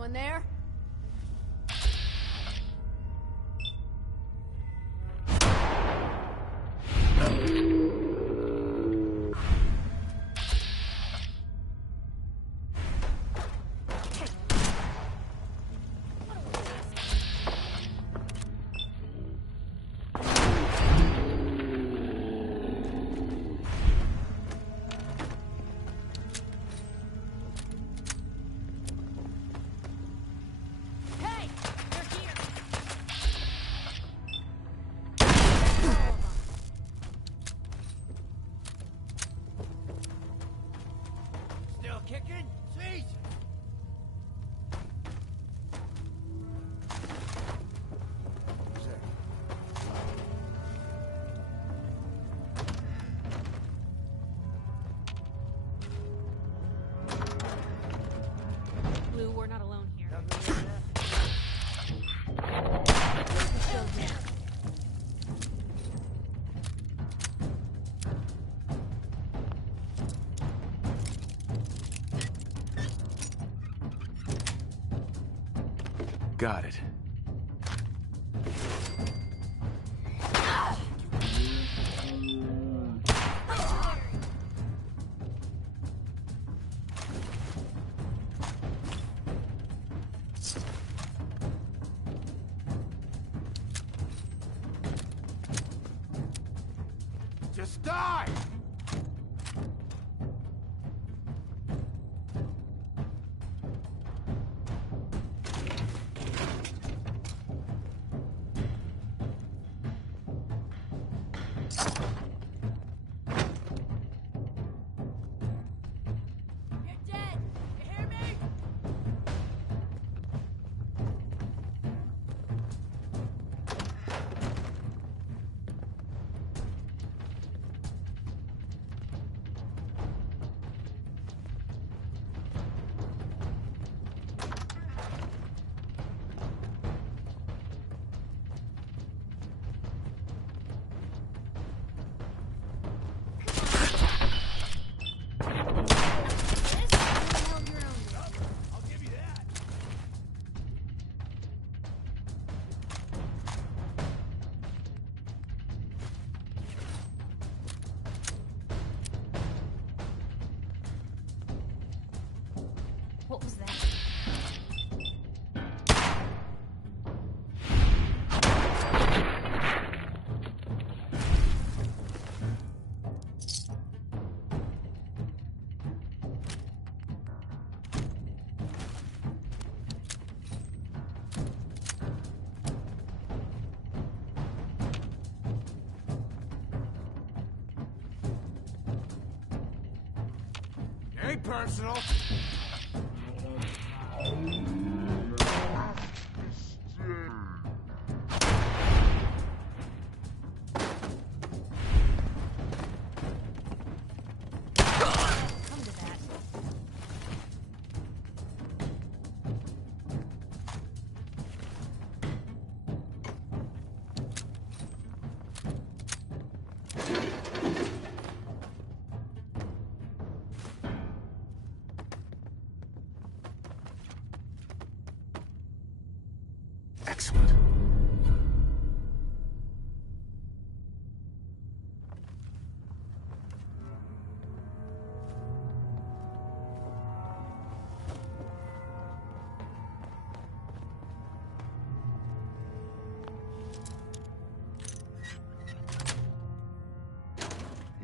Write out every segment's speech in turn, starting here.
Someone there? Kicking? Jesus! Blue, we're not alone here. Got it. Just die! What was that? Ain't personal. Come to that. Excellent.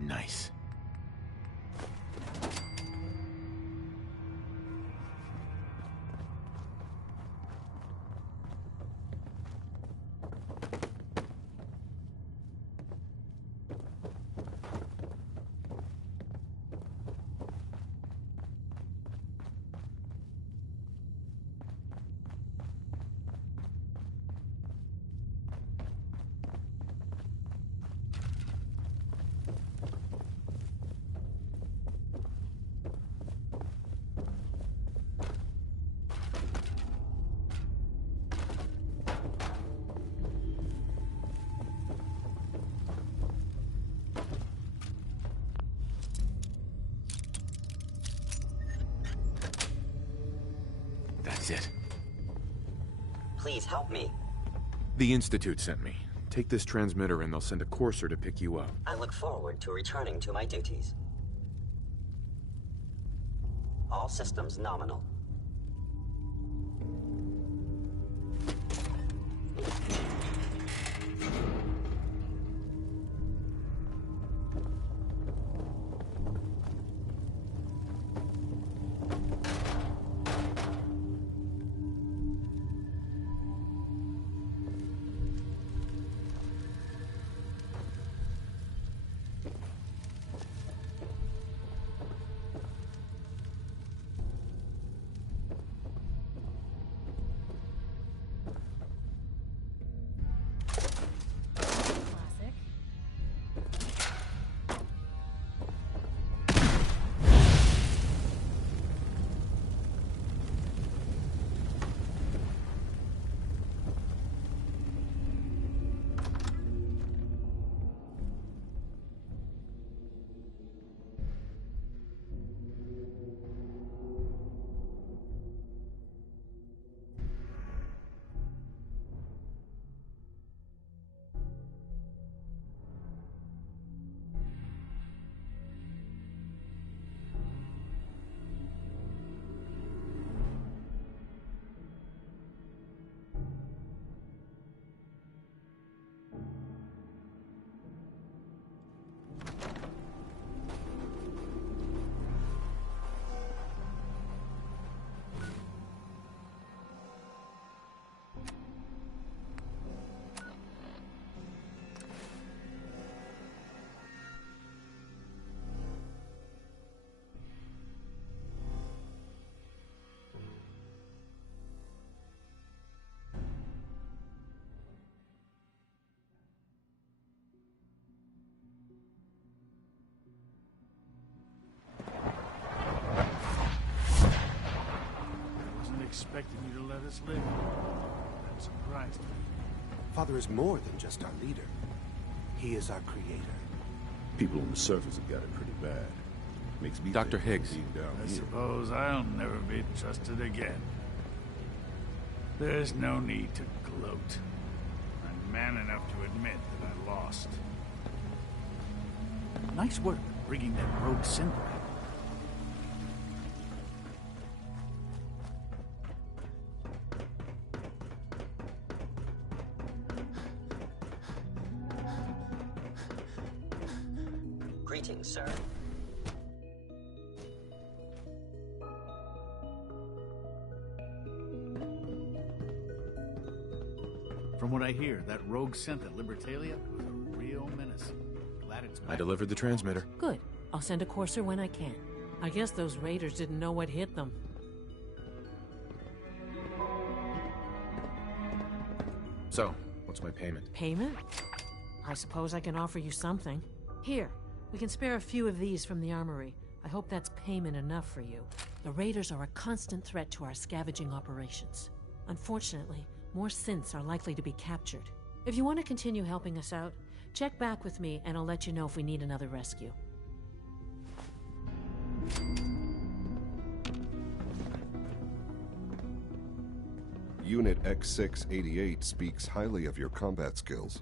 Nice. That's it. Please help me. The Institute sent me. Take this transmitter and they'll send a courser to pick you up. I look forward to returning to my duties. All systems nominal. Classic. Expecting you to let us live. I'm surprised. Father is more than just our leader. He is our creator. People on the surface have got it pretty bad. Makes me Dr. think Higgs. being down I here. suppose I'll never be trusted again. There's no need to gloat. I'm man enough to admit that I lost. Nice work bringing that rogue synth back. Greetings, sir. From what I hear, that rogue synth at Libertalia was a real menace. Glad it's back. I delivered the transmitter. Good. I'll send a courser when I can. I guess those raiders didn't know what hit them. So, what's my payment? Payment? I suppose I can offer you something. Here, we can spare a few of these from the armory. I hope that's payment enough for you. The raiders are a constant threat to our scavenging operations. Unfortunately, more synths are likely to be captured. If you want to continue helping us out, check back with me and I'll let you know if we need another rescue. Unit X688 speaks highly of your combat skills.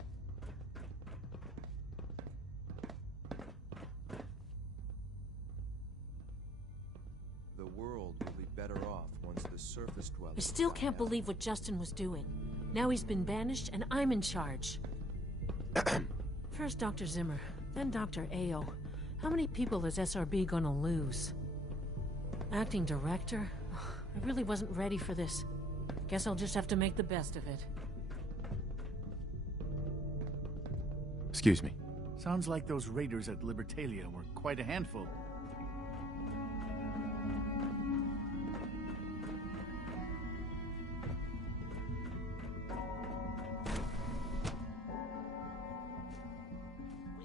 The world will be better off once the surface dwellers... I still find can't out. believe what Justin was doing. Now he's been banished and I'm in charge. First Dr. Zimmer, then Dr. Ayo. How many people is SRB gonna lose? Acting director? I really wasn't ready for this. Guess I'll just have to make the best of it. Excuse me. Sounds like those raiders at Libertalia were quite a handful.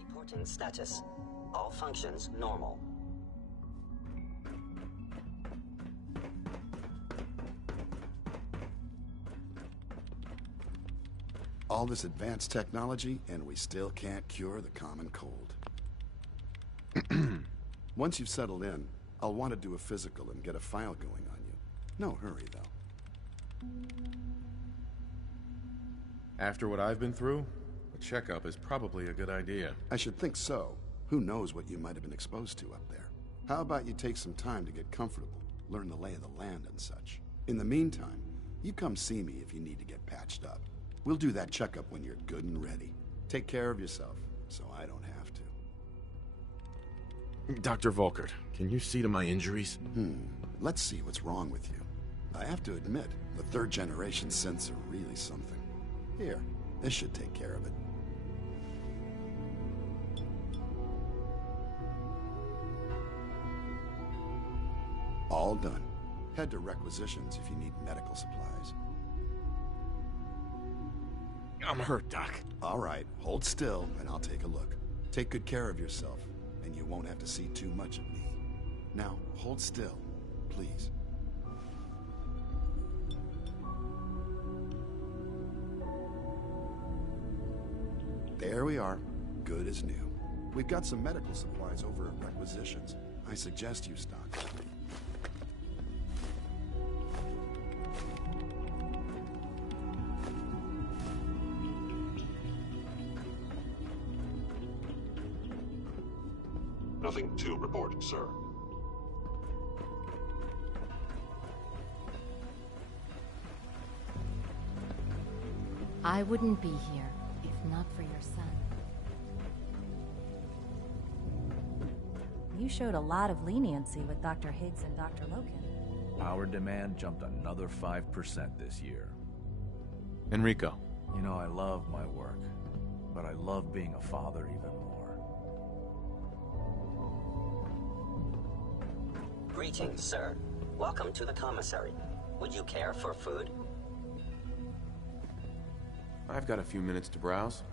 Reporting status. All functions normal. All this advanced technology, and we still can't cure the common cold. Once you've settled in, I'll want to do a physical and get a file going on you. No hurry, though. After what I've been through, a checkup is probably a good idea. I should think so. Who knows what you might have been exposed to up there? How about you take some time to get comfortable, learn the lay of the land and such. In the meantime, you come see me if you need to get patched up. We'll do that checkup when you're good and ready. Take care of yourself, so I don't have to. Dr. Volkert, can you see to my injuries? Let's see what's wrong with you. I have to admit, the third-generation synths are really something. Here, this should take care of it. All done. Head to requisitions if you need medical supplies. I'm hurt, Doc. All right, hold still and I'll take a look. Take good care of yourself, and you won't have to see too much of me. Now, hold still, please. There we are, good as new. We've got some medical supplies over at requisitions. I suggest you stock up. Nothing to report, sir. I wouldn't be here if not for your son. You showed a lot of leniency with Dr. Higgs and Dr. Loken. Power demand jumped another 5% this year. Enrico. You know, I love my work, but I love being a father even more. Greetings, sir. Welcome to the commissary. Would you care for food? I've got a few minutes to browse.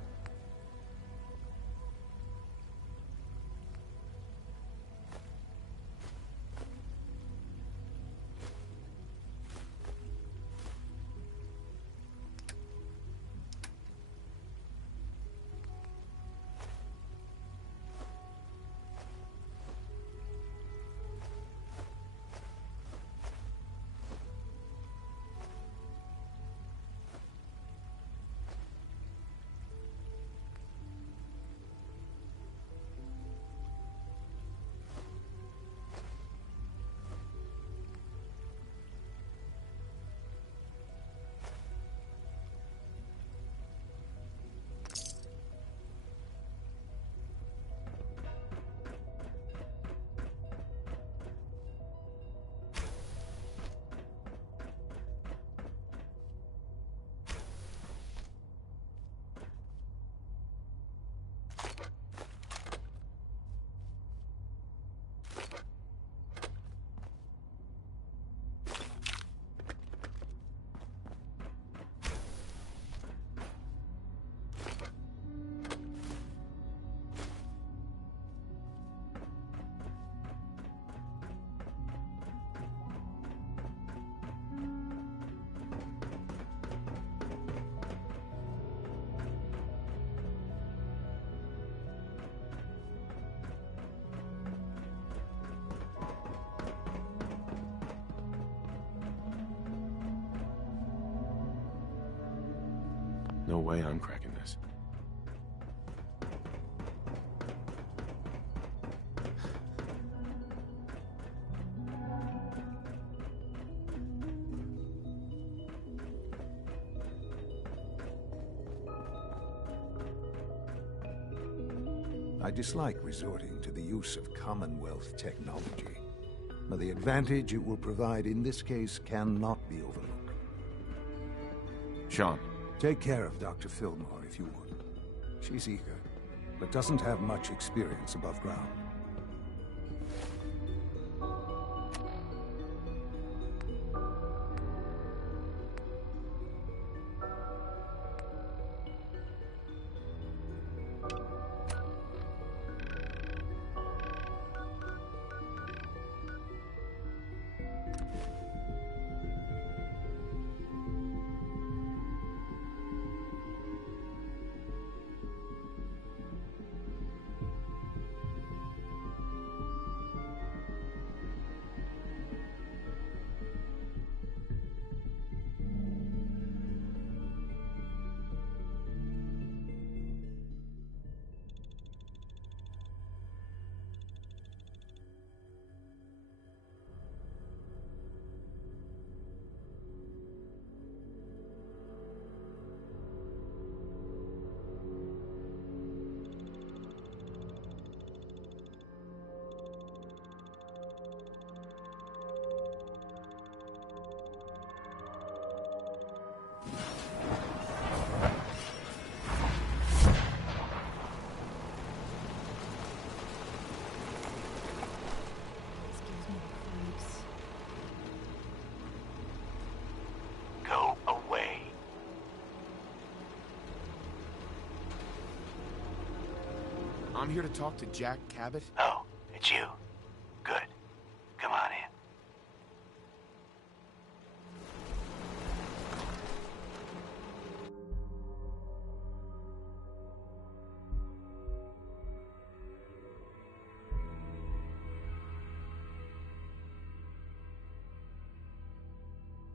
No way I'm cracking this. I dislike resorting to the use of Commonwealth technology, but the advantage it will provide in this case cannot be overlooked. Sean. Take care of Dr. Fillmore if you would. She's eager, but doesn't have much experience above ground. I'm here to talk to Jack Cabot. Oh, it's you. Good. Come on in.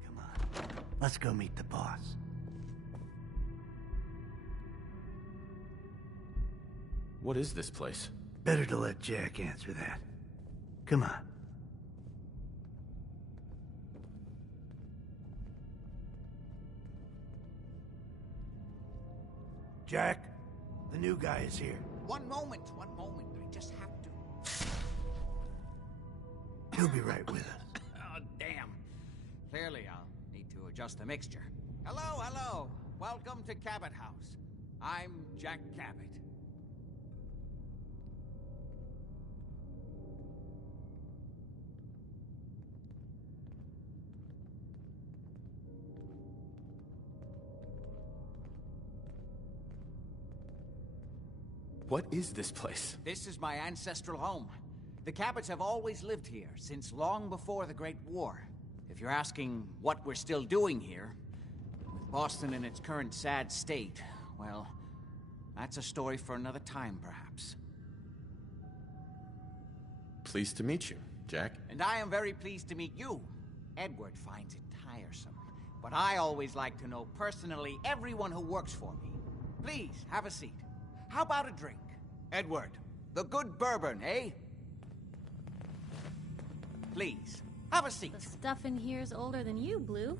Come on. Let's go meet the boss. What is this place? Better to let Jack answer that. Come on. Jack, the new guy is here. One moment. I just have to... He'll be right with us. Oh, damn. Clearly, I'll need to adjust the mixture. Hello. Welcome to Cabot House. I'm Jack Cabot. What is this place? This is my ancestral home. The Cabots have always lived here, since long before the Great War. If you're asking what we're still doing here, with Boston in its current sad state, well, that's a story for another time, perhaps. Pleased to meet you, Jack. And I am very pleased to meet you. Edward finds it tiresome, but I always like to know personally everyone who works for me. Please, have a seat. How about a drink? Edward, the good bourbon, eh? Please, have a seat. The stuff in here's older than you, Blue.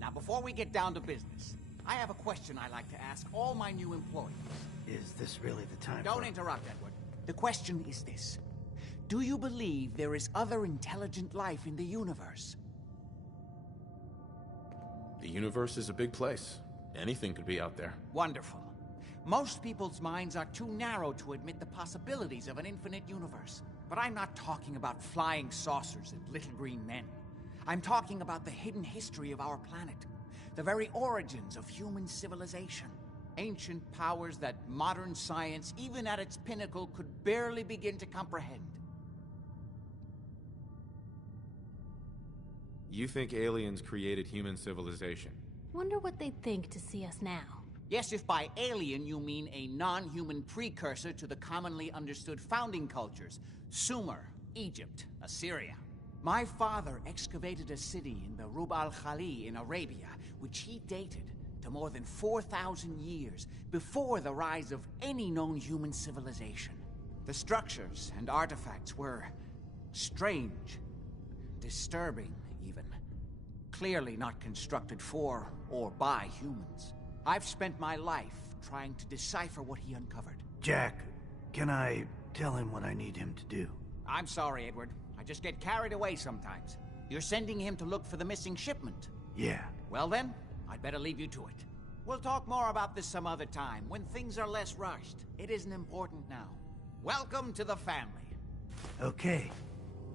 Now, before we get down to business, I have a question I like to ask all my new employees. Is this really the time? Don't interrupt, Edward. The question is this. Do you believe there is other intelligent life in the universe? The universe is a big place. Anything could be out there. Wonderful. Most people's minds are too narrow to admit the possibilities of an infinite universe. But I'm not talking about flying saucers and little green men. I'm talking about the hidden history of our planet. The very origins of human civilization. Ancient powers that modern science, even at its pinnacle, could barely begin to comprehend. You think aliens created human civilization? Wonder what they'd think to see us now. Yes, if by alien you mean a non-human precursor to the commonly understood founding cultures. Sumer, Egypt, Assyria. My father excavated a city in the Rub al-Khali in Arabia, which he dated to more than 4,000 years before the rise of any known human civilization. The structures and artifacts were strange, disturbing even. Clearly not constructed for or by humans. I've spent my life trying to decipher what he uncovered. Jack, can I tell him what I need him to do? I'm sorry, Edward. I just get carried away sometimes. You're sending him to look for the missing shipment? Yeah. Well then, I'd better leave you to it. We'll talk more about this some other time, when things are less rushed. It isn't important now. Welcome to the family. Okay.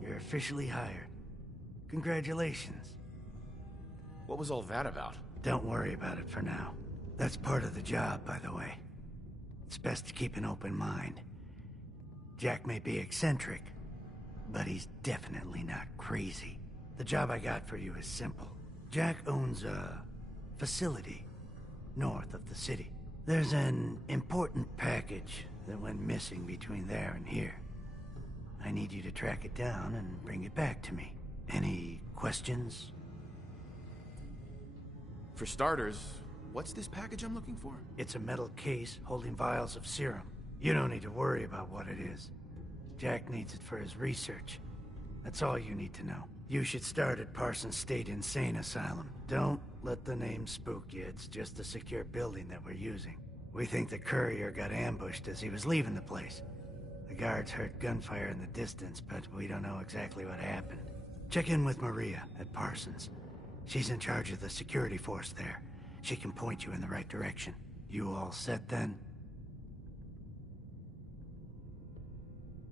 You're officially hired. Congratulations. What was all that about? Don't worry about it for now. That's part of the job, by the way. It's best to keep an open mind. Jack may be eccentric, but he's definitely not crazy. The job I got for you is simple. Jack owns a facility north of the city. There's an important package that went missing between there and here. I need you to track it down and bring it back to me. Any questions? For starters, what's this package I'm looking for? It's a metal case holding vials of serum. You don't need to worry about what it is. Jack needs it for his research. That's all you need to know. You should start at Parsons State Insane Asylum. Don't let the name spook you. It's just a secure building that we're using. We think the courier got ambushed as he was leaving the place. The guards heard gunfire in the distance, but we don't know exactly what happened. Check in with Maria at Parsons. She's in charge of the security force there. She can point you in the right direction. You all set then?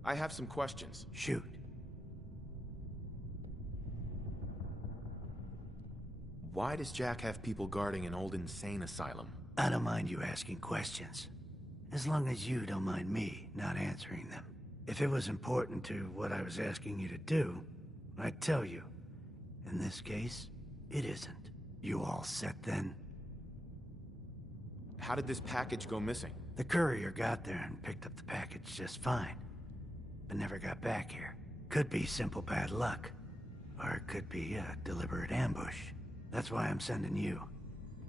I have some questions. Shoot. Why does Jack have people guarding an old insane asylum? I don't mind you asking questions. As long as you don't mind me not answering them. If it was important to what I was asking you to do, I'd tell you. In this case, it isn't. You all set then? How did this package go missing? The courier got there and picked up the package just fine, but never got back here. Could be simple bad luck, or it could be a deliberate ambush. That's why I'm sending you.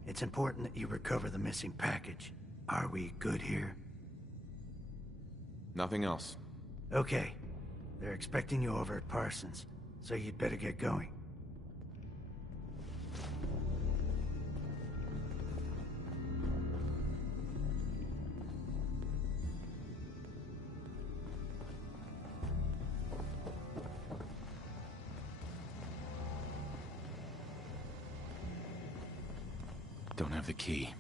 It's important that you recover the missing package. Are we good here? Nothing else. Okay. They're expecting you over at Parsons, so you'd better get going. Don't have the key.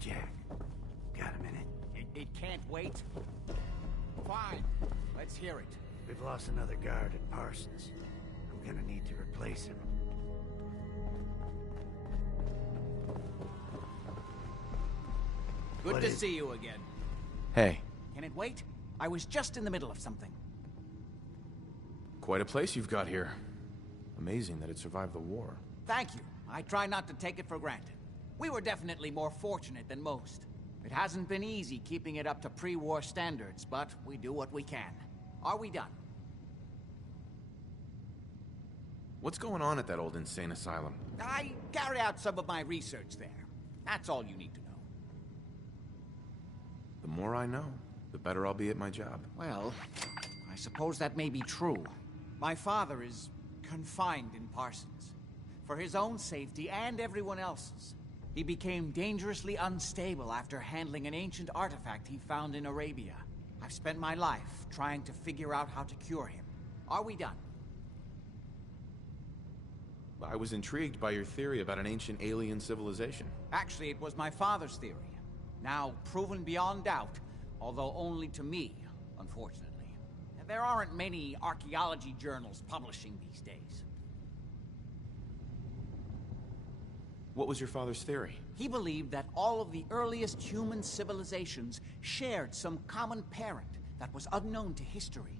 Jack, got a minute? It can't wait? Fine, let's hear it. We've lost another guard at Parsons. I'm gonna need to replace him. Good to see you again. Hey. Can it wait? I was just in the middle of something. Quite a place you've got here. Amazing that it survived the war. Thank you. I try not to take it for granted. We were definitely more fortunate than most. It hasn't been easy keeping it up to pre-war standards, but we do what we can. Are we done? What's going on at that old insane asylum? I carry out some of my research there. That's all you need to know. The more I know, the better I'll be at my job. Well, I suppose that may be true. My father is confined in Parsons. For his own safety and everyone else's. He became dangerously unstable after handling an ancient artifact he found in Arabia. I've spent my life trying to figure out how to cure him. Are we done? I was intrigued by your theory about an ancient alien civilization. Actually, it was my father's theory. Now proven beyond doubt, although only to me, unfortunately. There aren't many archaeology journals publishing these days. What was your father's theory? He believed that all of the earliest human civilizations shared some common parent that was unknown to history.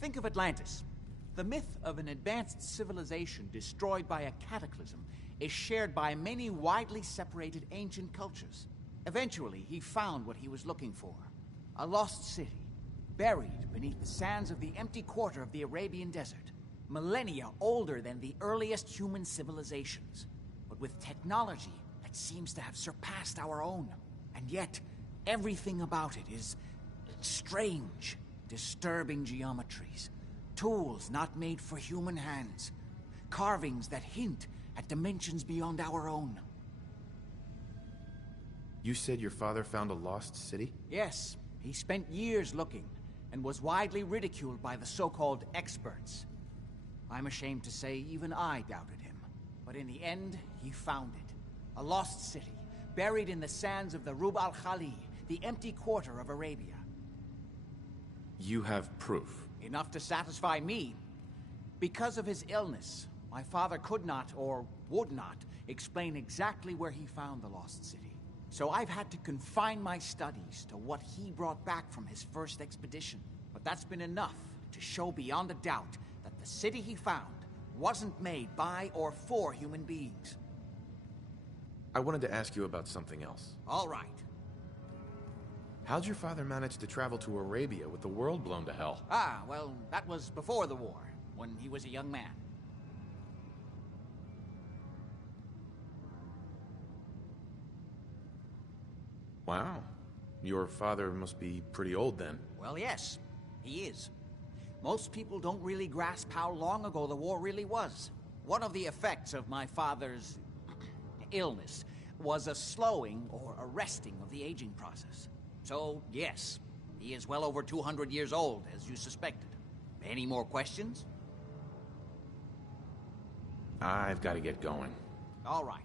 Think of Atlantis. The myth of an advanced civilization destroyed by a cataclysm is shared by many widely separated ancient cultures. Eventually, he found what he was looking for. A lost city, buried beneath the sands of the empty quarter of the Arabian desert. Millennia older than the earliest human civilizations. But with technology that seems to have surpassed our own. And yet, everything about it is strange, disturbing geometries. Tools not made for human hands. Carvings that hint at dimensions beyond our own. You said your father found a lost city? Yes. He spent years looking, and was widely ridiculed by the so-called experts. I'm ashamed to say even I doubted him. But in the end, he found it. A lost city, buried in the sands of the Rub al-Khali, the empty quarter of Arabia. You have proof? Enough to satisfy me. Because of his illness, my father could not, or would not, explain exactly where he found the lost city. So I've had to confine my studies to what he brought back from his first expedition. But that's been enough to show beyond a doubt that the city he found wasn't made by or for human beings. I wanted to ask you about something else. All right. How'd your father manage to travel to Arabia with the world blown to hell? Ah, well, that was before the war, when he was a young man. Wow. Your father must be pretty old then. Well, yes, he is. Most people don't really grasp how long ago the war really was. One of the effects of my father's illness was a slowing or arresting of the aging process. So, yes, he is well over 200 years old, as you suspected. Any more questions? I've got to get going. All right.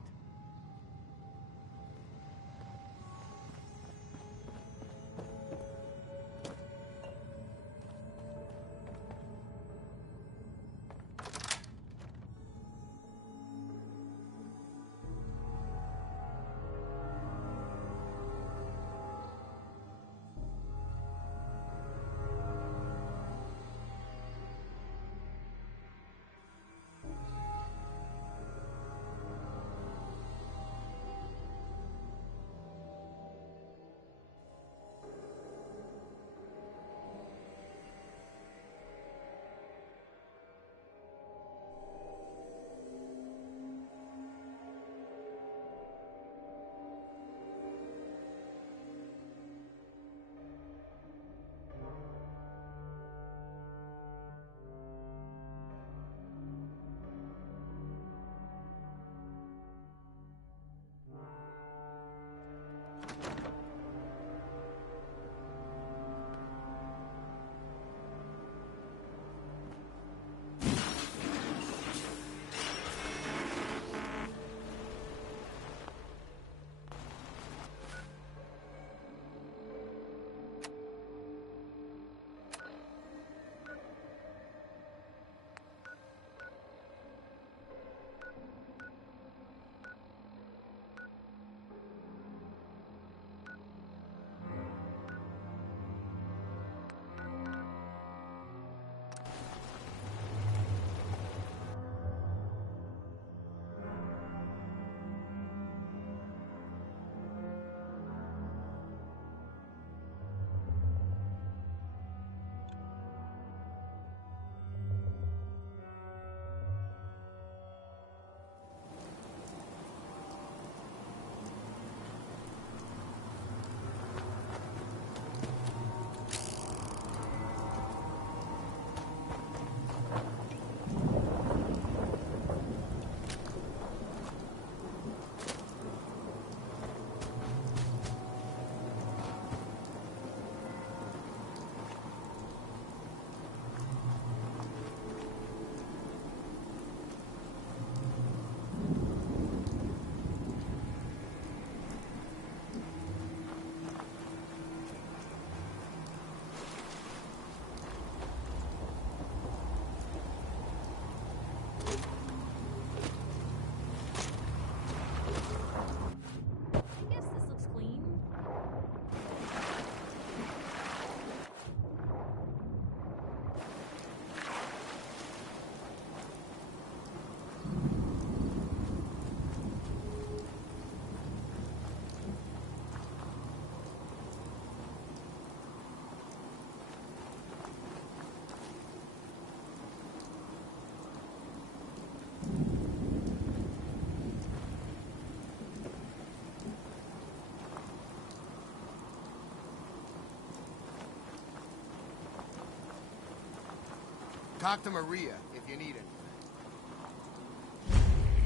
Talk to Maria if you need it.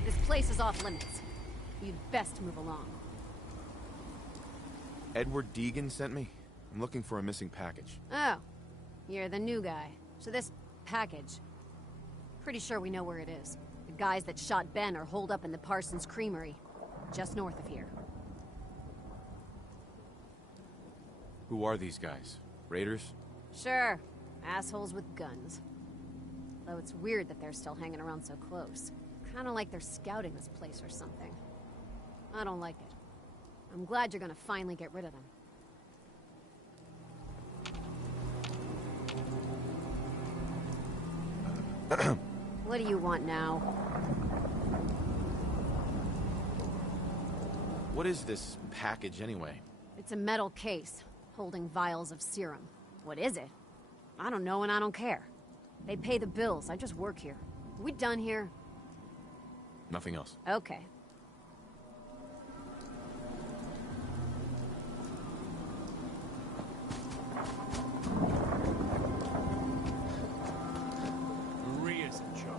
This place is off limits. You'd best move along. Edward Deegan sent me. I'm looking for a missing package. Oh, you're the new guy. So this package, pretty sure we know where it is. The guys that shot Ben are holed up in the Parsons Creamery, just north of here. Who are these guys? Raiders? Sure. Assholes with guns. Though it's weird that they're still hanging around so close. Kinda like they're scouting this place or something. I don't like it. I'm glad you're gonna finally get rid of them. What do you want now? What is this package, anyway? It's a metal case, holding vials of serum. What is it? I don't know and I don't care. They pay the bills, I just work here. Are we done here? Nothing else. Okay. Maria's in charge.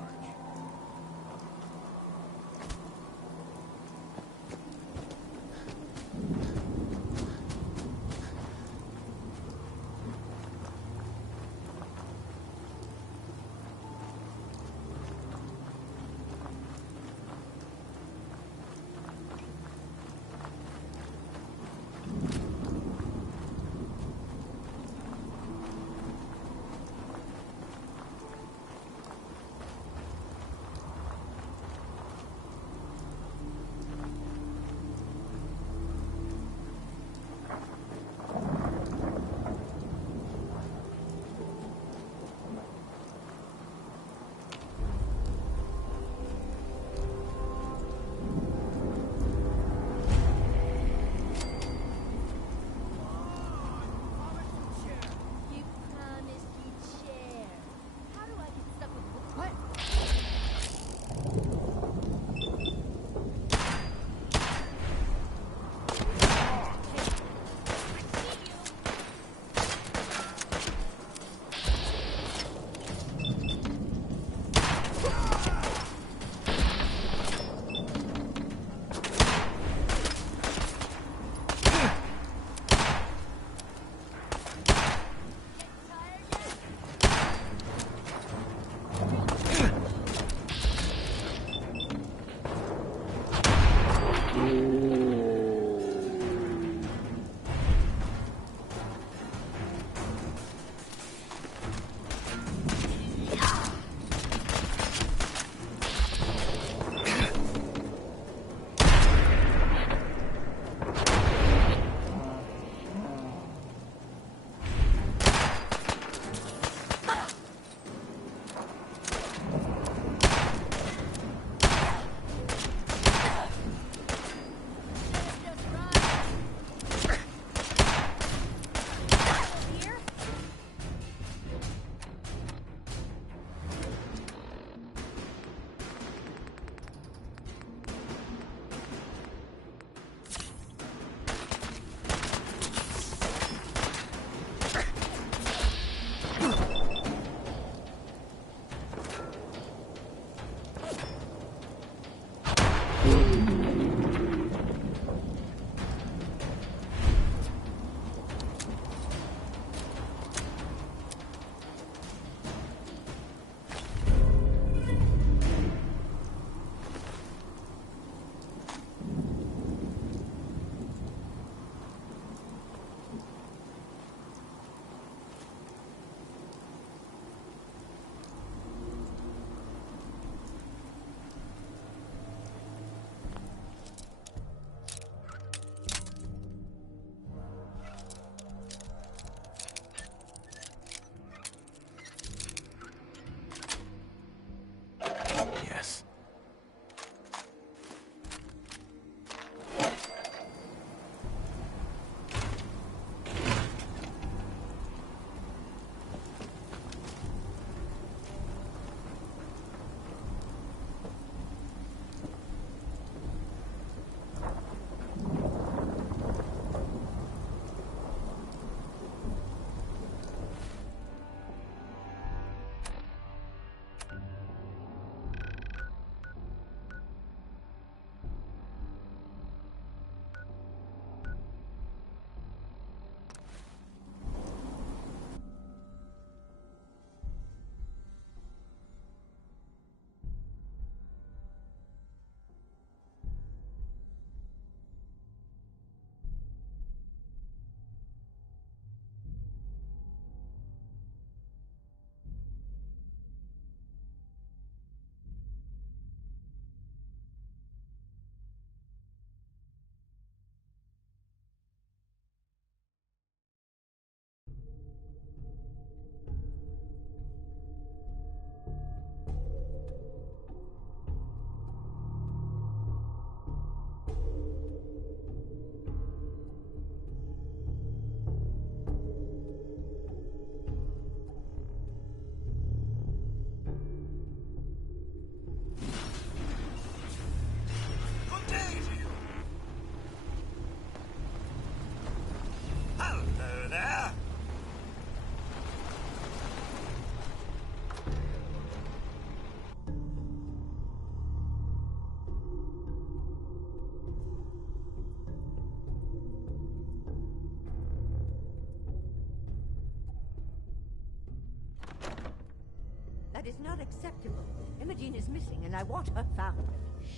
That is not acceptable. Imogene is missing, and I want her found.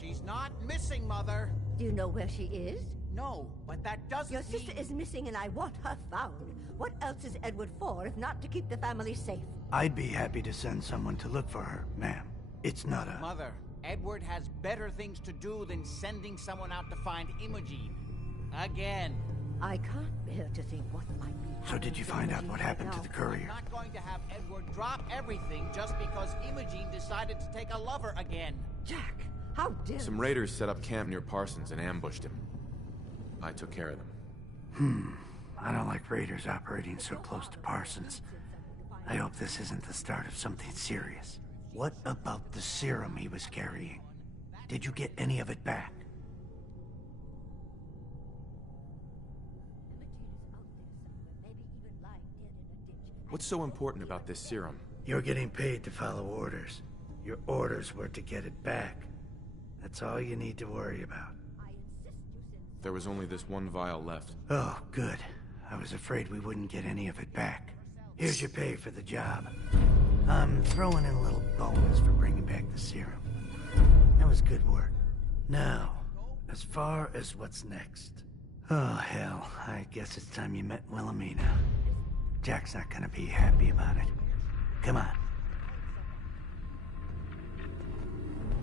She's not missing, Mother. Do you know where she is? No, but that doesn't Your sister is missing, and I want her found. What else is Edward for, if not to keep the family safe? I'd be happy to send someone to look for her, ma'am. It's not a... Mother, Edward has better things to do than sending someone out to find Imogene. Again. I can't bear to think what might be happening. So did you find out what happened to the courier? I'm not going to have Edward drop everything just because Imogene decided to take a lover again. Jack, how dare Some raiders set up camp near Parsons and ambushed him. I took care of them. I don't like raiders operating so close to Parsons. I hope this isn't the start of something serious. What about the serum he was carrying? Did you get any of it back? What's so important about this serum? You're getting paid to follow orders. Your orders were to get it back. That's all you need to worry about. There was only this one vial left. Oh, good. I was afraid we wouldn't get any of it back. Here's your pay for the job. I'm throwing in a little bonus for bringing back the serum. That was good work. Now, as far as what's next. Oh, hell. I guess it's time you met Wilhelmina. Jack's not gonna be happy about it. Come on.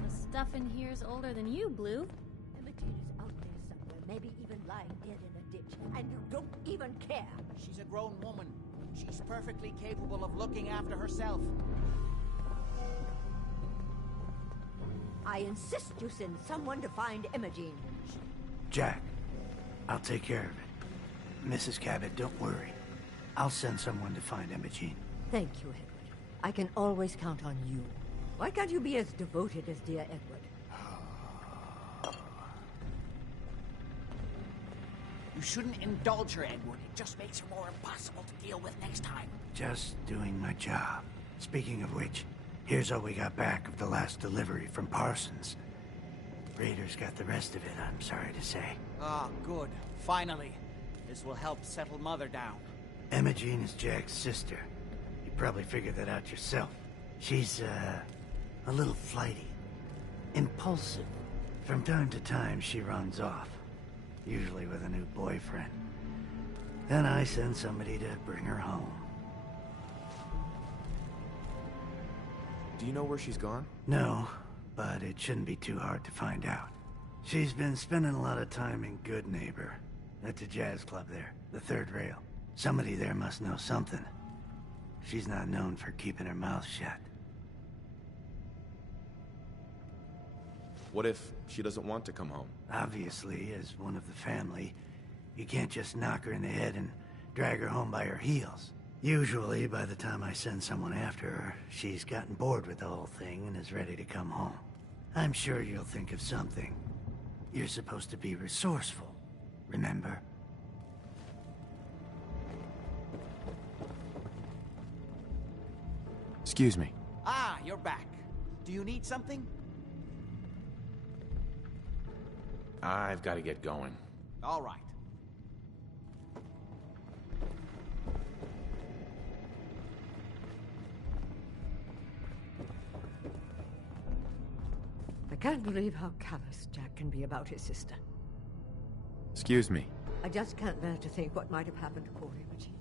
The stuff in here's older than you, Blue. Imogene is out there somewhere, maybe even lying dead in a ditch, and you don't even care. She's a grown woman. She's perfectly capable of looking after herself. I insist you send someone to find Imogene. Jack, I'll take care of it. Mrs. Cabot, don't worry. I'll send someone to find Imogene. Thank you, Edward. I can always count on you. Why can't you be as devoted as dear Edward? You shouldn't indulge her, Edward. It just makes her more impossible to deal with next time. Just doing my job. Speaking of which, here's all we got back of the last delivery from Parsons. Raiders got the rest of it, I'm sorry to say. Ah, good. Finally. This will help settle Mother down. Imogene is Jack's sister. You probably figured that out yourself. She's, a little flighty. Impulsive. From time to time, she runs off. Usually with a new boyfriend. Then I send somebody to bring her home. Do you know where she's gone? No, but it shouldn't be too hard to find out. She's been spending a lot of time in Good Neighbor. At the jazz club there, the third rail. Somebody there must know something. She's not known for keeping her mouth shut. What if she doesn't want to come home? Obviously, as one of the family, you can't just knock her in the head and drag her home by her heels. Usually, by the time I send someone after her, she's gotten bored with the whole thing and is ready to come home. I'm sure you'll think of something. You're supposed to be resourceful, remember? Excuse me. Ah, you're back. Do you need something? I've got to get going. All right. I can't believe how callous Jack can be about his sister. Excuse me. I just can't bear to think what might have happened to poor Imogene.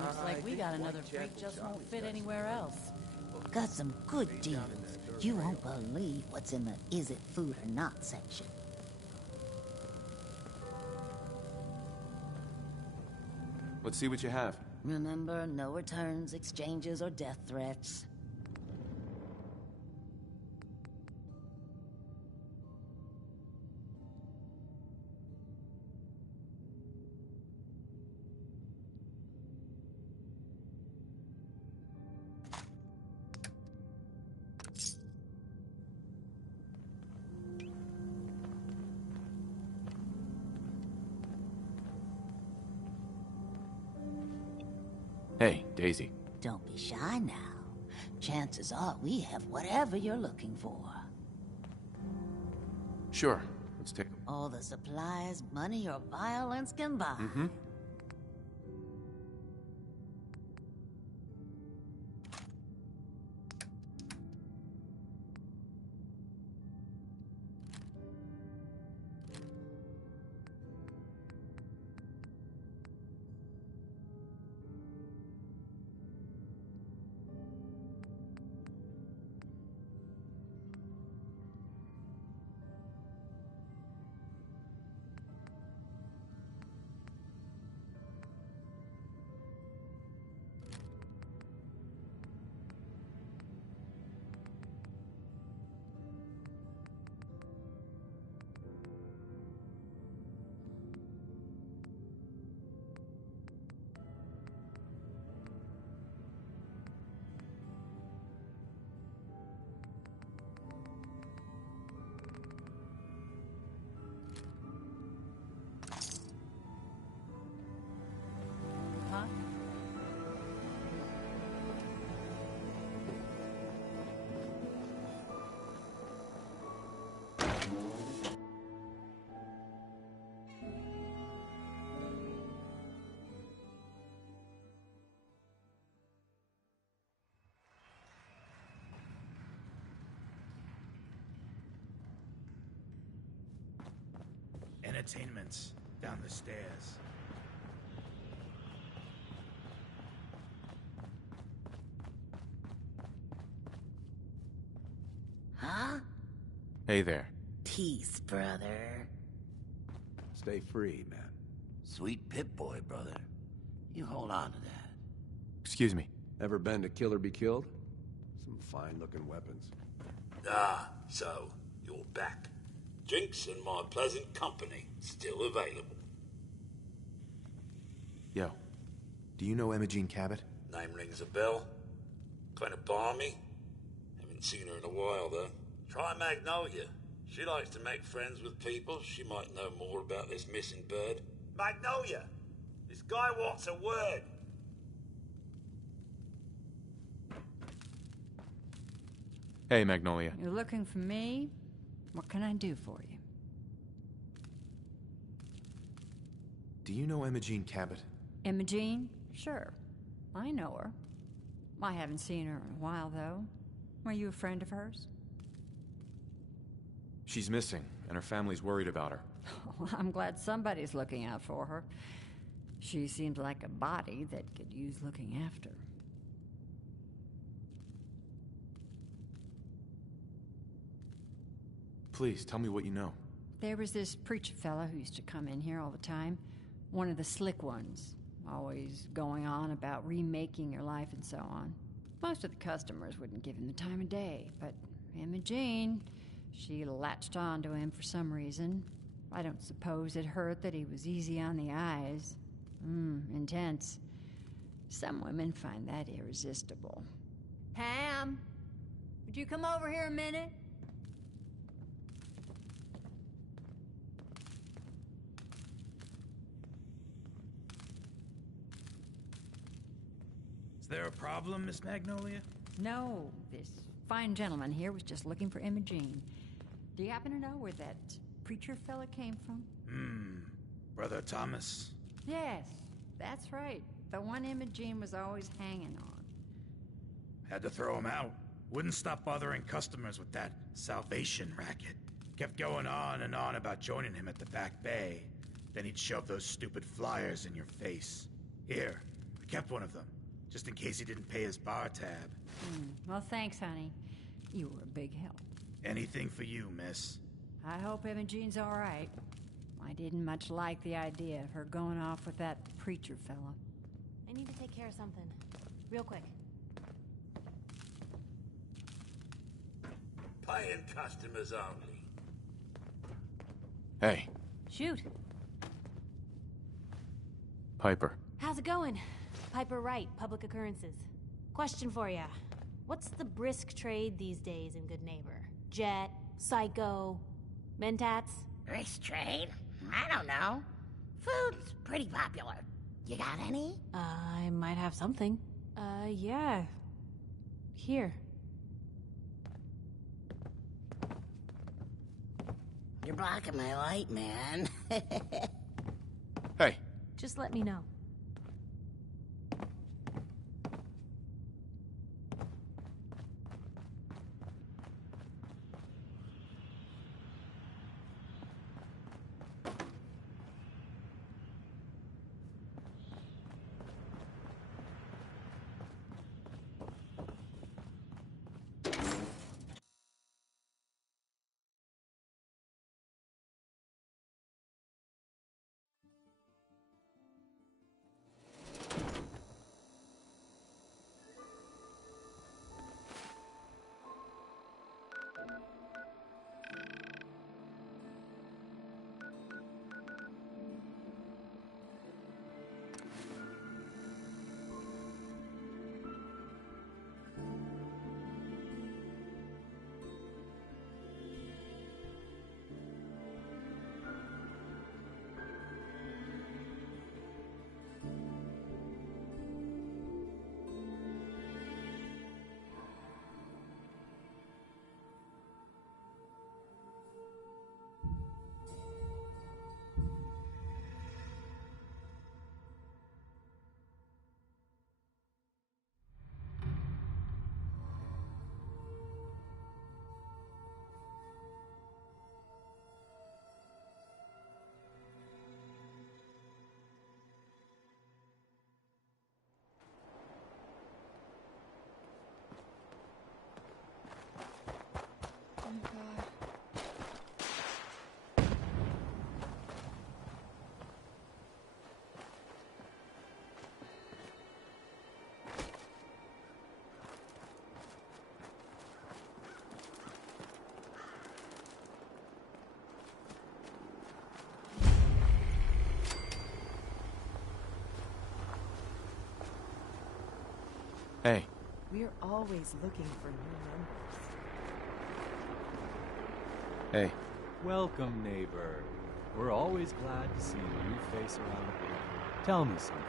Looks like we got another freak just won't fit anywhere else. Got some good deals. You won't believe what's in the is it food or not section. Let's see what you have. Remember, no returns, exchanges, or death threats. Hey, Daisy. Don't be shy now. Chances are we have whatever you're looking for. Sure. Let's take them. All the supplies, money, or violence can buy. Mm-hmm. Huh? Entertainment's down the stairs. Huh? Hey there. Peace, brother. Stay free, man. Sweet Pip-Boy, brother. You hold on to that. Excuse me. Ever been to Kill or Be Killed? Some fine-looking weapons. Ah, so you're back. Drinks and my pleasant company still available. Yo, do you know Imogene Cabot? Name rings a bell. Kind of balmy. Haven't seen her in a while, though. Try Magnolia. She likes to make friends with people. She might know more about this missing bird. Magnolia! This guy wants a word. Hey, Magnolia. You're looking for me? What can I do for you? Do you know Imogene Cabot? Imogene? Sure. I know her. I haven't seen her in a while, though. Are you a friend of hers? She's missing, and her family's worried about her. Well, I'm glad somebody's looking out for her. She seems like a body that could use looking after. Please, tell me what you know. There was this preacher fella who used to come in here all the time. One of the slick ones. Always going on about remaking your life and so on. Most of the customers wouldn't give him the time of day, but Imogene, she latched on to him for some reason. I don't suppose it hurt that he was easy on the eyes. Intense. Some women find that irresistible. Pam, would you come over here a minute? Is there a problem, Miss Magnolia? No, this fine gentleman here was just looking for Imogene. Do you happen to know where that preacher fella came from? Brother Thomas. Yes, that's right. The one Imogene was always hanging on. Had to throw him out. Wouldn't stop bothering customers with that salvation racket. Kept going on and on about joining him at the back bay. Then he'd shove those stupid flyers in your face. Here, I kept one of them, just in case he didn't pay his bar tab. Well, thanks, honey. You were a big help. Anything for you, miss. I hope Imogene's all right. I didn't much like the idea of her going off with that preacher fella. I need to take care of something. Real quick. Paying customers only. Hey. Shoot. Piper. How's it going? Piper Wright, Public Occurrences. Question for ya. What's the brisk trade these days in Good Neighbor? Jet, Psycho, Mentats? Brisk trade? I don't know. Food's pretty popular. You got any? I might have something. Yeah. Here. You're blocking my light, man. Hey. Just let me know. Hey. We're always looking for new members. Hey. Welcome, neighbor. We're always glad to see a new face around here. Tell me something.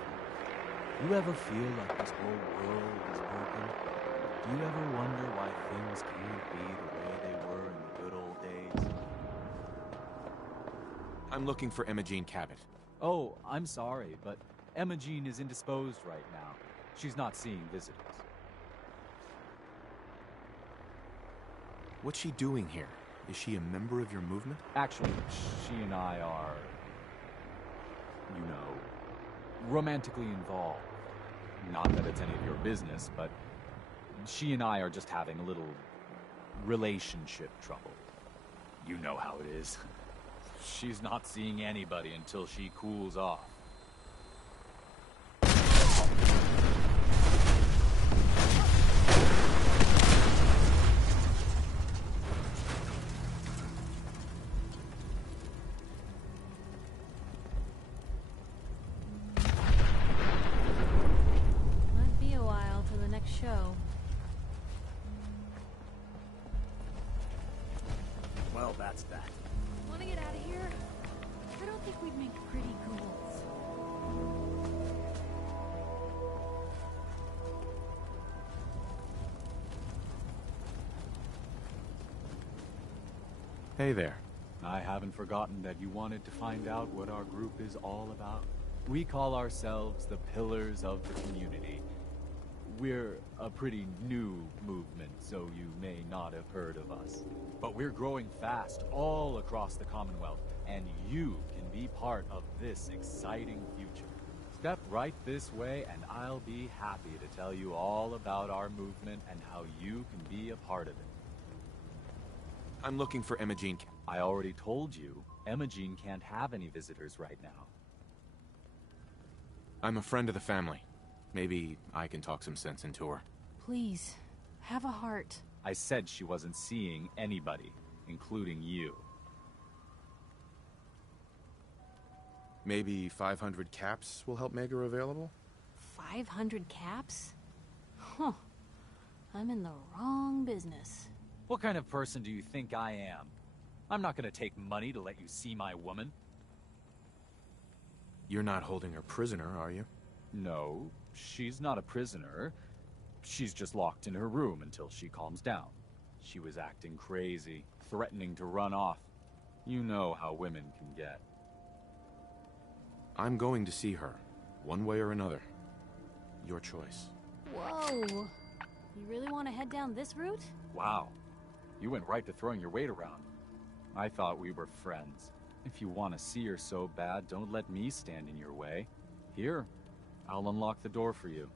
You ever feel like this whole world is broken? Do you ever wonder why things can't be the way they were in the good old days? I'm looking for Imogene Cabot. Oh, I'm sorry, but Imogene is indisposed right now. She's not seeing visitors. What's she doing here? Is she a member of your movement? Actually, she and I are, you know, romantically involved. Not that it's any of your business, but she and I are just having a little relationship trouble. You know how it is. She's not seeing anybody until she cools off. Might be a while till the next show. Well, that's that. Want to get out of here? I don't think we'd make pretty ghouls. Hey there. I haven't forgotten that you wanted to find out what our group is all about. We call ourselves the Pillars of the Community. We're a pretty new movement, so you may not have heard of us. But we're growing fast all across the Commonwealth, and you can be part of this exciting future. Step right this way, and I'll be happy to tell you all about our movement and how you can be a part of it. I'm looking for Imogene. I already told you, Imogene can't have any visitors right now. I'm a friend of the family. Maybe I can talk some sense into her. Please, have a heart. I said she wasn't seeing anybody, including you. Maybe 500 caps will help make her available? 500 caps? Huh. I'm in the wrong business. What kind of person do you think I am? I'm not gonna take money to let you see my woman. You're not holding her prisoner, are you? No, she's not a prisoner. She's just locked in her room until she calms down. She was acting crazy, threatening to run off. You know how women can get. I'm going to see her, one way or another. Your choice. Whoa. You really want to head down this route? Wow. You went right to throwing your weight around. I thought we were friends. If you want to see her so bad, don't let me stand in your way. Here, I'll unlock the door for you.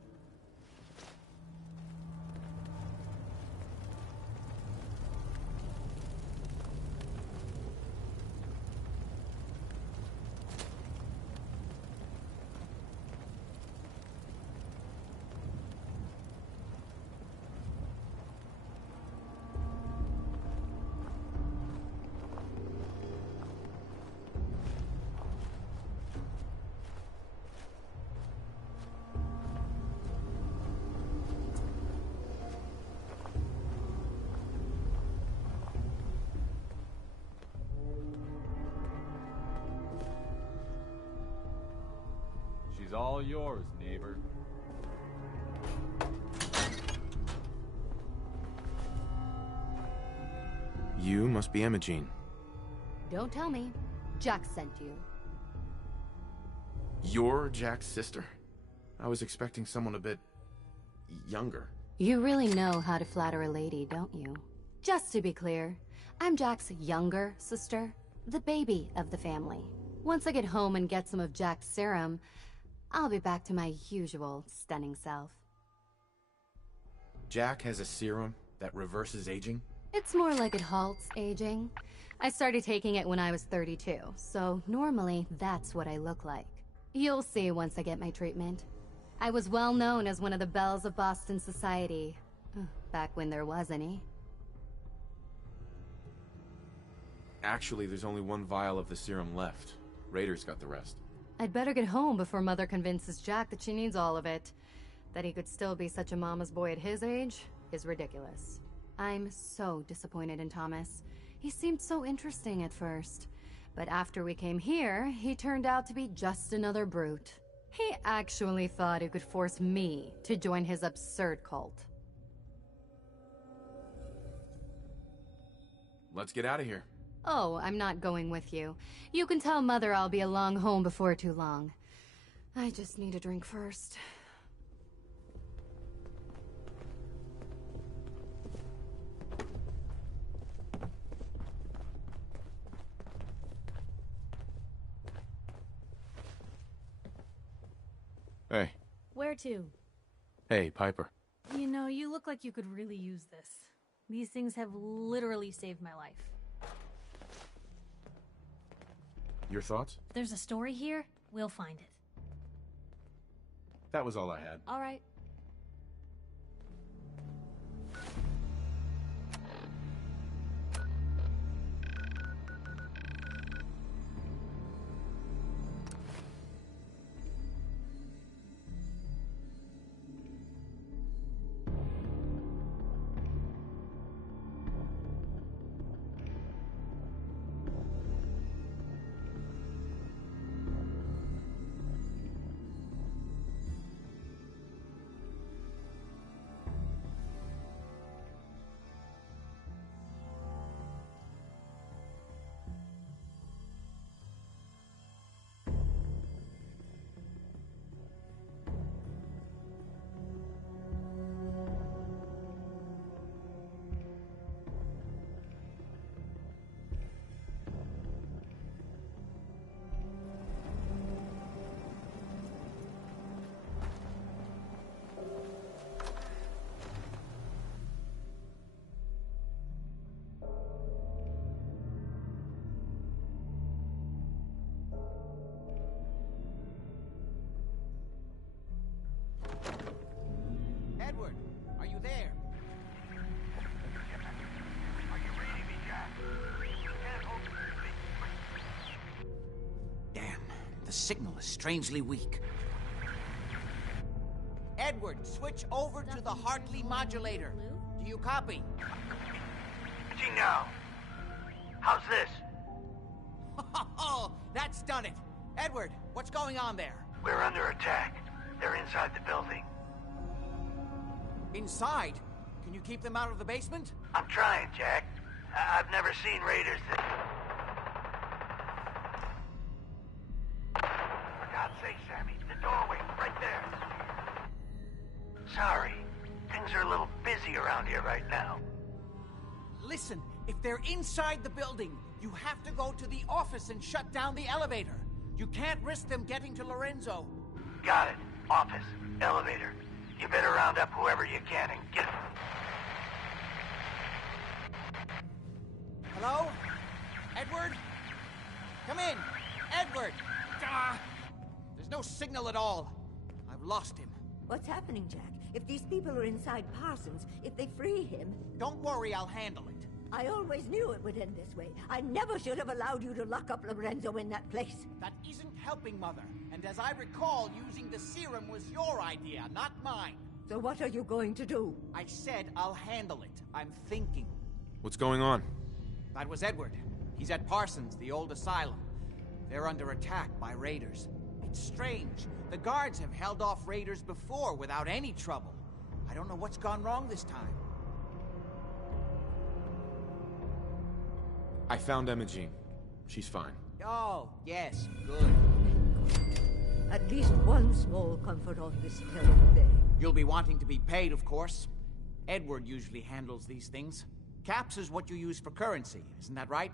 She's all yours, neighbor. You must be Imogene. Don't tell me. Jack sent you. You're Jack's sister? I was expecting someone a bit... younger. You really know how to flatter a lady, don't you? Just to be clear, I'm Jack's younger sister, the baby of the family. Once I get home and get some of Jack's serum, I'll be back to my usual stunning self. Jack has a serum that reverses aging? It's more like it halts aging. I started taking it when I was 32, so normally that's what I look like. You'll see once I get my treatment. I was well known as one of the belles of Boston society, back when there was any. Actually, there's only one vial of the serum left. Raiders got the rest. I'd better get home before Mother convinces Jack that she needs all of it. That he could still be such a mama's boy at his age is ridiculous. I'm so disappointed in Thomas. He seemed so interesting at first. But after we came here, he turned out to be just another brute. He actually thought he could force me to join his absurd cult. Let's get out of here. Oh, I'm not going with you. You can tell Mother I'll be along home before too long. I just need a drink first. Hey. Where to? Hey, Piper. You know, you look like you could really use this. These things have literally saved my life. Your thoughts? If there's a story here, we'll find it. That was all I had. All right. the signal is strangely weak. Edward, switch over to the Hartley modulator. Do you copy? Now, how's this? Oh, that's done it. Edward, what's going on there? We're under attack. They're inside the building. Inside? Can you keep them out of the basement? I'm trying, Jack. I've never seen raiders that... For God's sake, Sammy, the doorway, right there. Sorry, things are a little busy around here right now. Listen, if they're inside the building, you have to go to the office and shut down the elevator. You can't risk them getting to Lorenzo. Got it. Office, elevator. You better round up whoever you can and get... Hello? Edward? Come in! Edward! Ah! There's no signal at all. I've lost him. What's happening, Jack? If these people are inside Parsons, if they free him... Don't worry, I'll handle it. I always knew it would end this way. I never should have allowed you to lock up Lorenzo in that place. That isn't helping, Mother. And as I recall, using the serum was your idea, not mine. So what are you going to do? I said I'll handle it. I'm thinking. What's going on? That was Edward. He's at Parsons, the old asylum. They're under attack by raiders. It's strange. The guards have held off raiders before without any trouble. I don't know what's gone wrong this time. I found Imogene. She's fine. Oh, yes, good. At least one small comfort on this terrible day. You'll be wanting to be paid, of course. Edward usually handles these things. Caps is what you use for currency, isn't that right?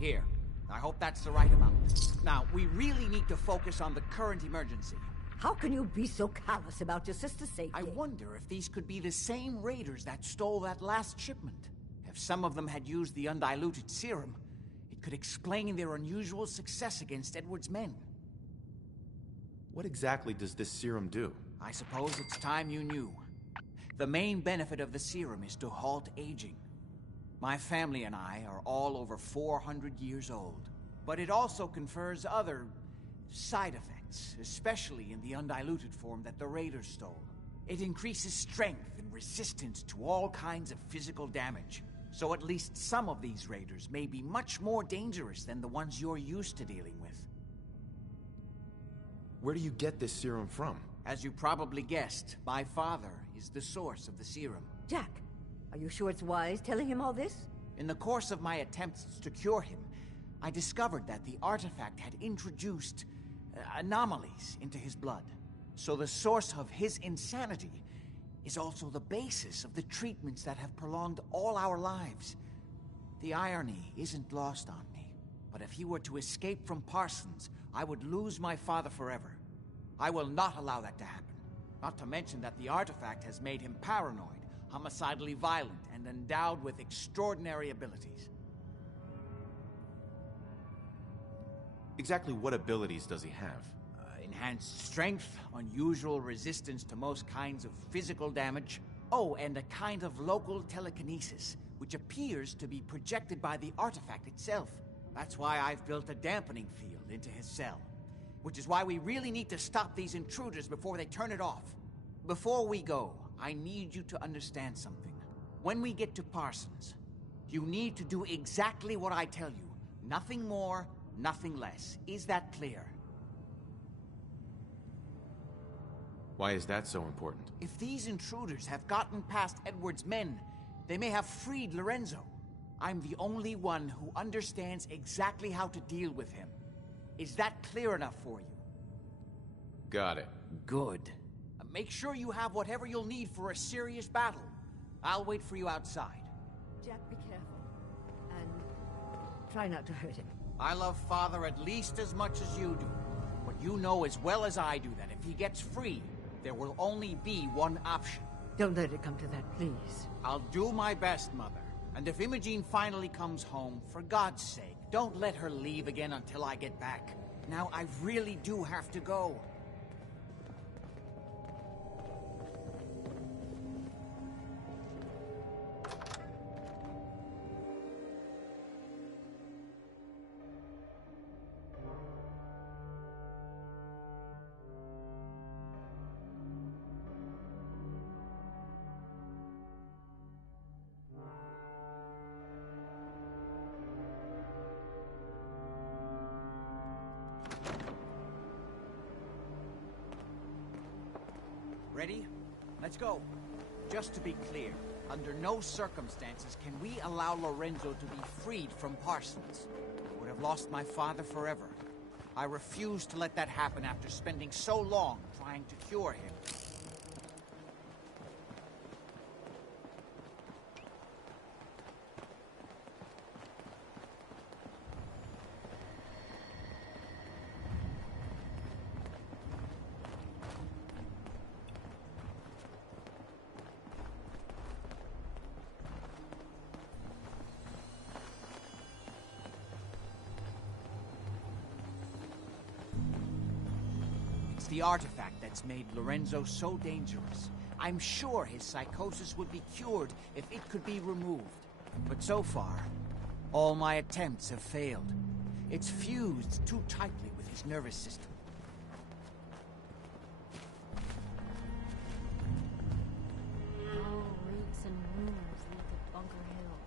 Here. I hope that's the right amount. Now, we really need to focus on the current emergency. How can you be so callous about your sister's safety? I wonder if these could be the same raiders that stole that last shipment. If some of them had used the undiluted serum, it could explain their unusual success against Edward's men. What exactly does this serum do? I suppose it's time you knew. The main benefit of the serum is to halt aging. My family and I are all over 400 years old. But it also confers other side effects, especially in the undiluted form that the raiders stole. It increases strength and resistance to all kinds of physical damage. So at least some of these raiders may be much more dangerous than the ones you're used to dealing with. Where do you get this serum from? As you probably guessed, my father is the source of the serum. Jack, are you sure it's wise telling him all this? In the course of my attempts to cure him, I discovered that the artifact had introduced anomalies into his blood. So the source of his insanity is also the basis of the treatments that have prolonged all our lives. The irony isn't lost on me, but if he were to escape from Parsons, I would lose my father forever. I will not allow that to happen. Not to mention that the artifact has made him paranoid, homicidally violent, and endowed with extraordinary abilities. Exactly what abilities does he have? Enhanced strength, unusual resistance to most kinds of physical damage. Oh, and a kind of local telekinesis, which appears to be projected by the artifact itself. That's why I've built a dampening field into his cell. Which is why we really need to stop these intruders before they turn it off. Before we go, I need you to understand something. When we get to Parsons, you need to do exactly what I tell you. Nothing more, nothing less. Is that clear? Why is that so important? If these intruders have gotten past Edward's men, they may have freed Lorenzo. I'm the only one who understands exactly how to deal with him. Is that clear enough for you? Got it. Good. Make sure you have whatever you'll need for a serious battle. I'll wait for you outside. Jack, be careful. And try not to hurt him. I love Father at least as much as you do. But you know as well as I do that if he gets free, there will only be one option. Don't let it come to that, please. I'll do my best, Mother. And if Imogene finally comes home, for God's sake, don't let her leave again until I get back. Now, I really do have to go. Let's go. Just to be clear, under no circumstances can we allow Lorenzo to be freed from Parsons. I would have lost my father forever. I refuse to let that happen after spending so long trying to cure him. It's the artifact that's made Lorenzo so dangerous. I'm sure his psychosis would be cured if it could be removed. But so far, all my attempts have failed. It's fused too tightly with his nervous system. All roots and rumors lead to Bunker Hill.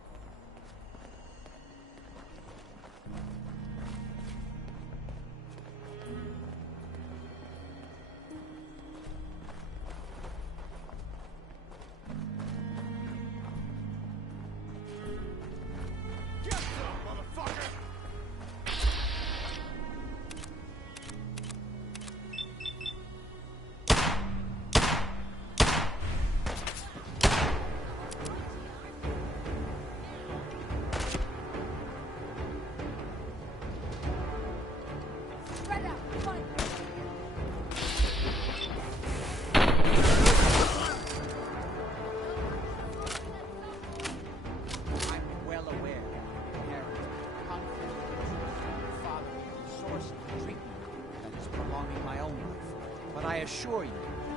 I assure you,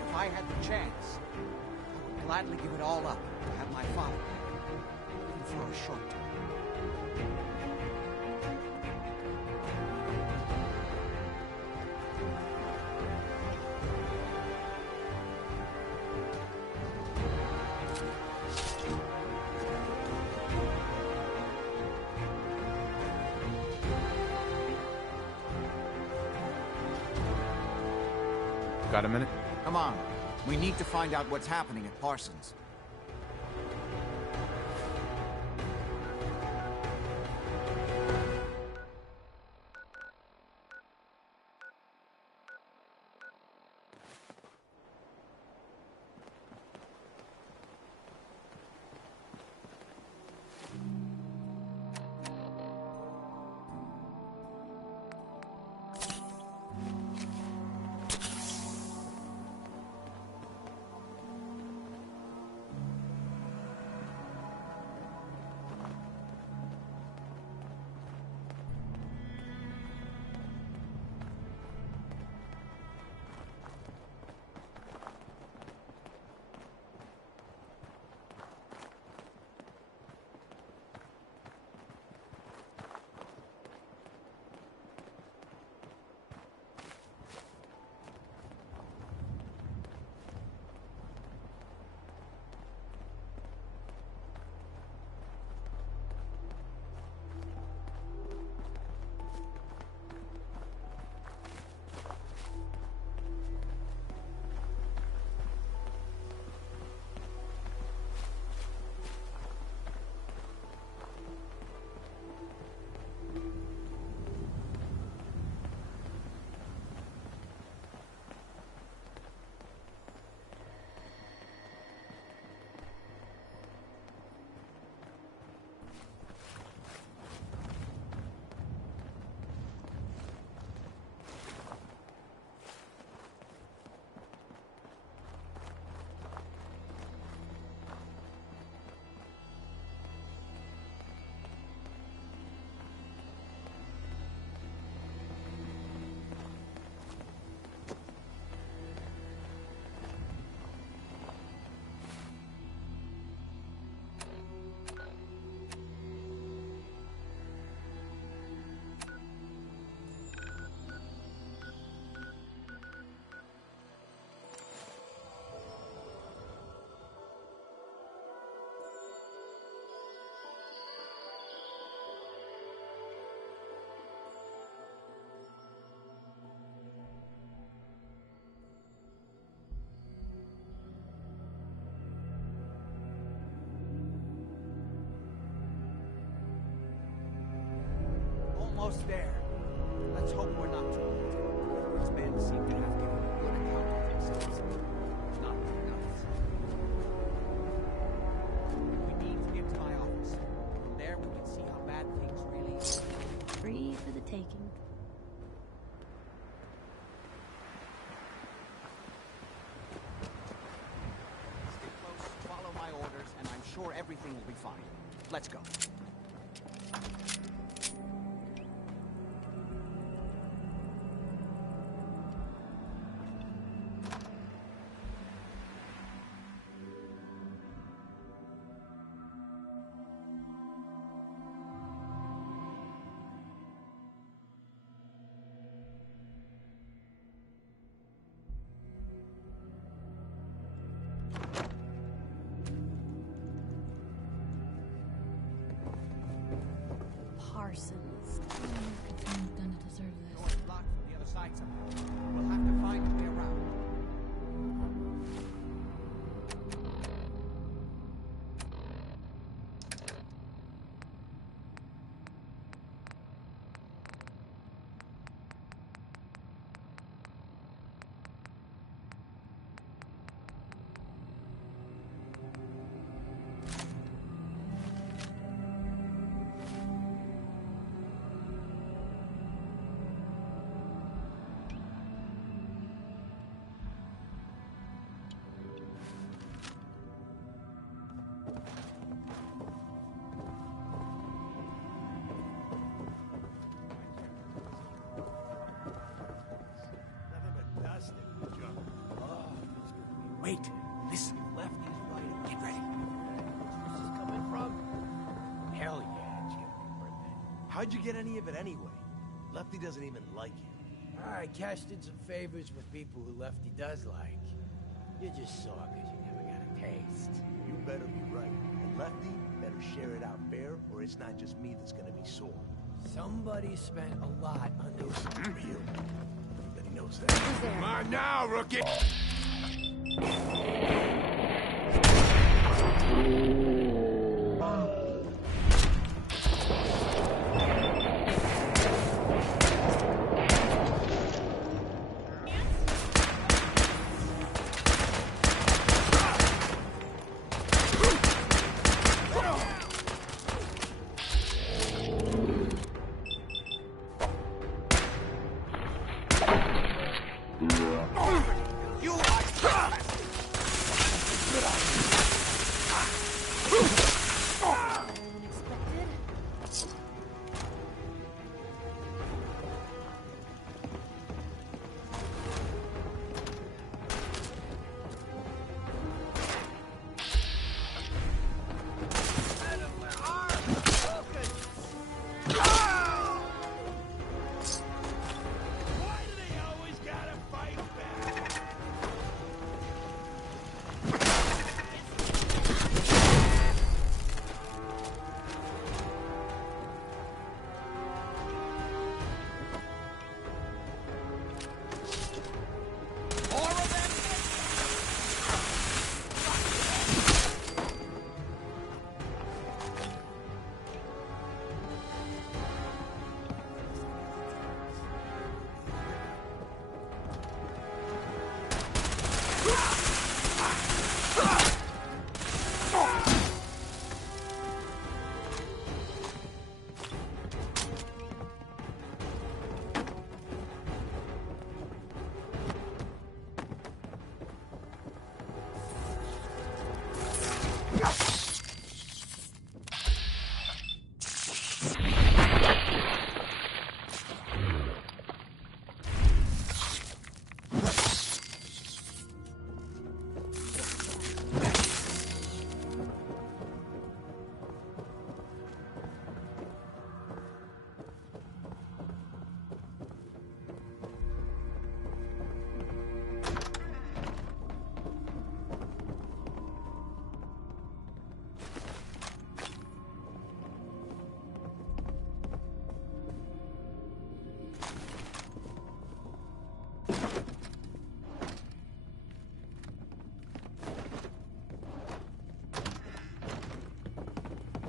if I had the chance, I would gladly give it all up to have my father back, even for a short time. Got a minute? Come on. We need to find out what's happening at Parsons. almost there. Let's hope we're not too late. These men seem to have given a good account of themselves. Not nuts. We need to get to my office. From there we can see how bad things really are. Free for the taking. Stay close, follow my orders, and I'm sure everything will be fine. Let's go. Parsons. Could someone have done to deserve this? Door's blocked from the other side somehow. We'll have to find a way around. Wait, listen. Lefty's right. Get ready. Where's this coming from? Hell yeah, it's gonna be worth it. How'd you get any of it anyway? Lefty doesn't even like it. I cashed in some favors with people who Lefty does like. You just saw because you never got a taste. You better be right. And Lefty better share it out fair, or it's not just me that's gonna be sore. Somebody spent a lot on those real. Everybody knows that. Come on now, rookie!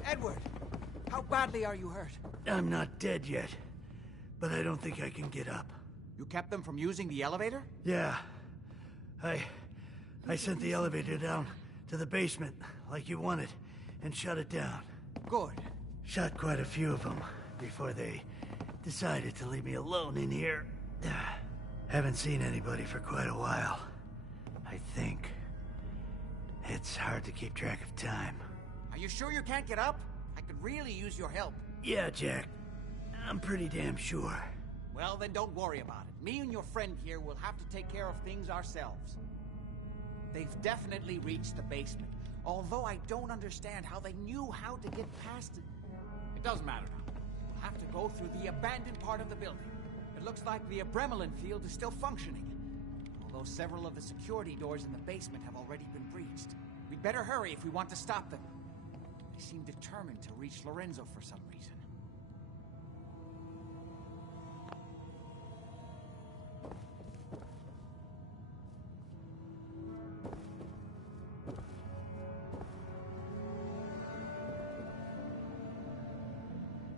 Edward, how badly are you hurt? I'm not dead yet. but I don't think I can get up. You kept them from using the elevator? Yeah. I sent the elevator down to the basement, like you wanted, and shut it down. Good. Shot quite a few of them before they decided to leave me alone in here. Haven't seen anybody for quite a while, I think. It's hard to keep track of time. Are you sure you can't get up? I could really use your help. Yeah, Jack. I'm pretty damn sure. Well, then don't worry about it. Me and your friend here will have to take care of things ourselves. They've definitely reached the basement, although I don't understand how they knew how to get past it. It doesn't matter now. We'll have to go through the abandoned part of the building. It looks like the Abremelin field is still functioning, although several of the security doors in the basement have already been breached. We'd better hurry if we want to stop them. They seem determined to reach Lorenzo for some reason.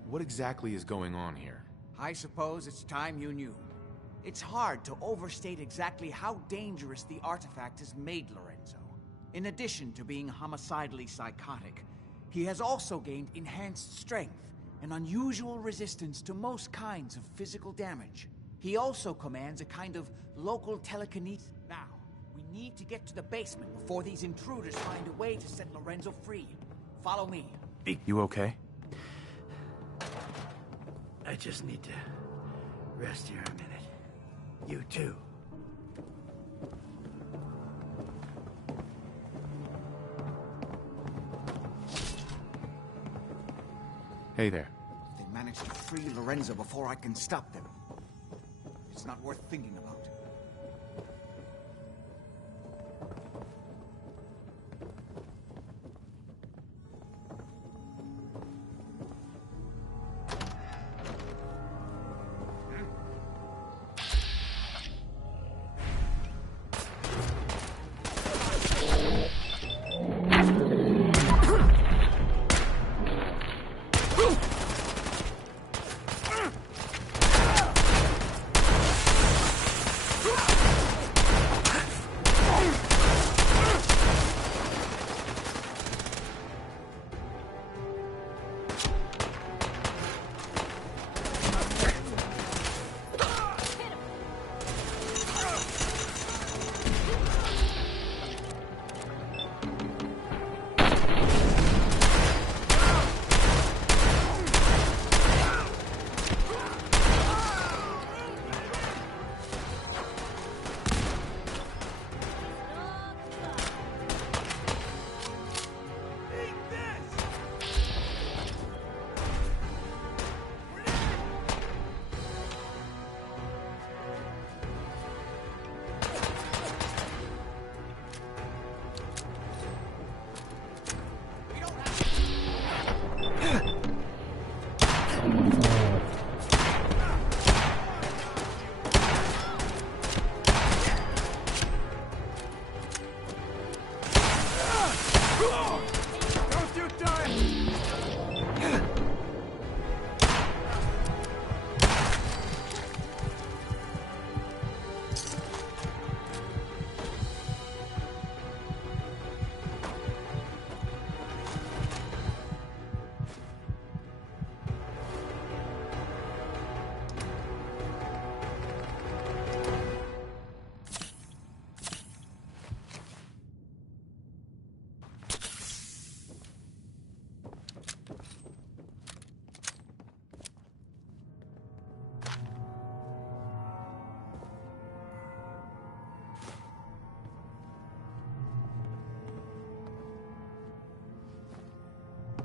What exactly is going on here? I suppose it's time you knew. It's hard to overstate exactly how dangerous the artifact has made Lorenzo. In addition to being homicidally psychotic, he has also gained enhanced strength and unusual resistance to most kinds of physical damage. He also commands a kind of local telekinesis. Now, we need to get to the basement before these intruders find a way to set Lorenzo free. Follow me. You okay? I just need to rest here a minute. You too. Hey there. They managed to free Lorenzo before I can stop them. It's not worth thinking about.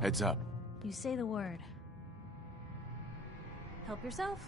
Heads up. You say the word. Help yourself.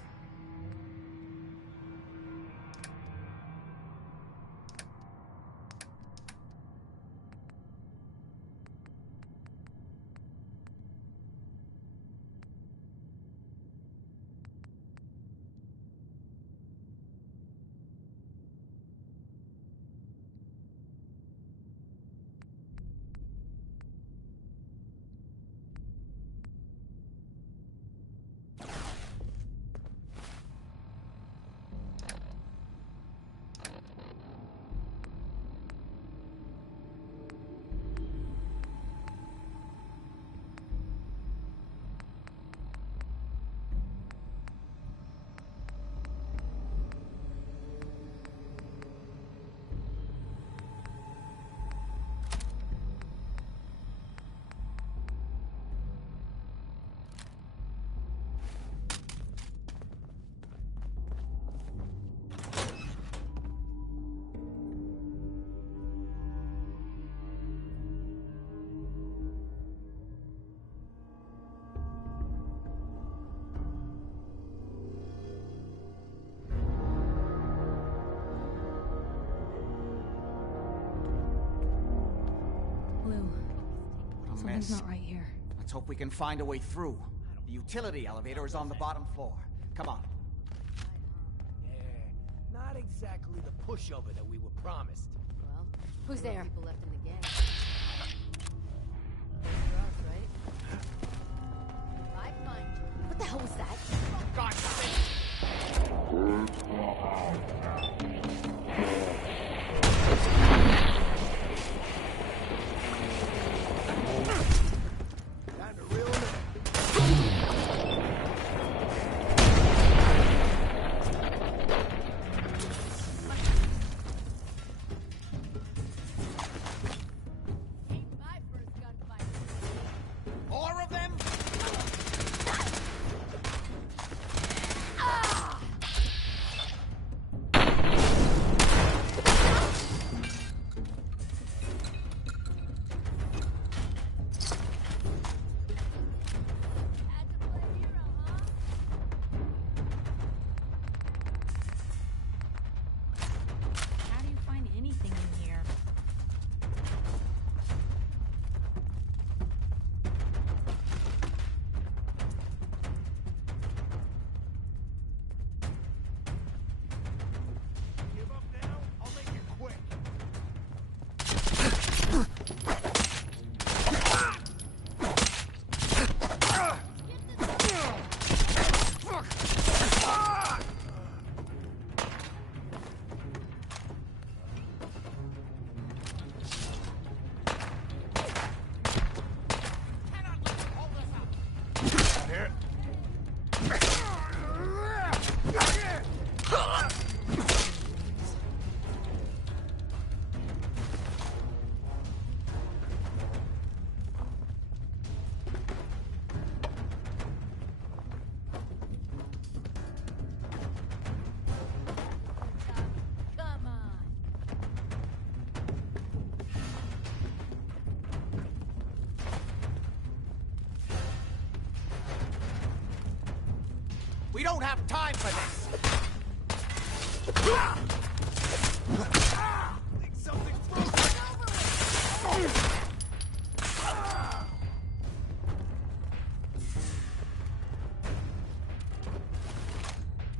Something's not right here. Let's hope we can find a way through. The utility elevator is on the bottom floor. Come on. Yeah, not exactly the pushover that we were promised. Well, Who's there? People left in the gang. For us, right? I find you. What the hell was that? God, Time to reel him in. More of them? How do you find anything in here? Give up now? I'll make it quick. Here. Come on. We don't have time for this! Think something frozen.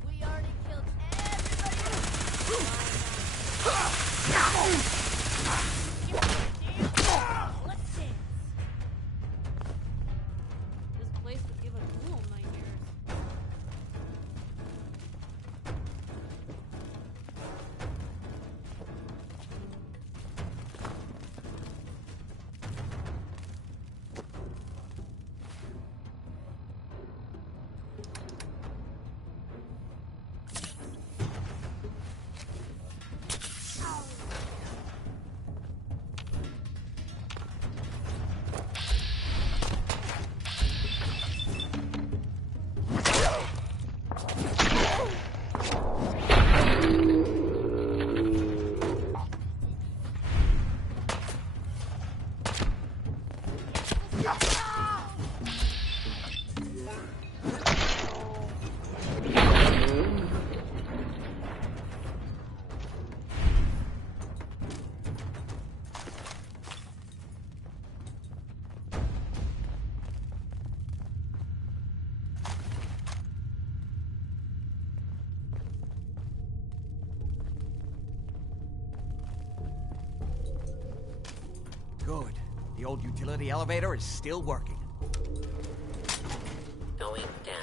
We already killed everybody. Let's dance. This place would give a ghoul nightmares. Good. The old utility elevator is still working. Going down.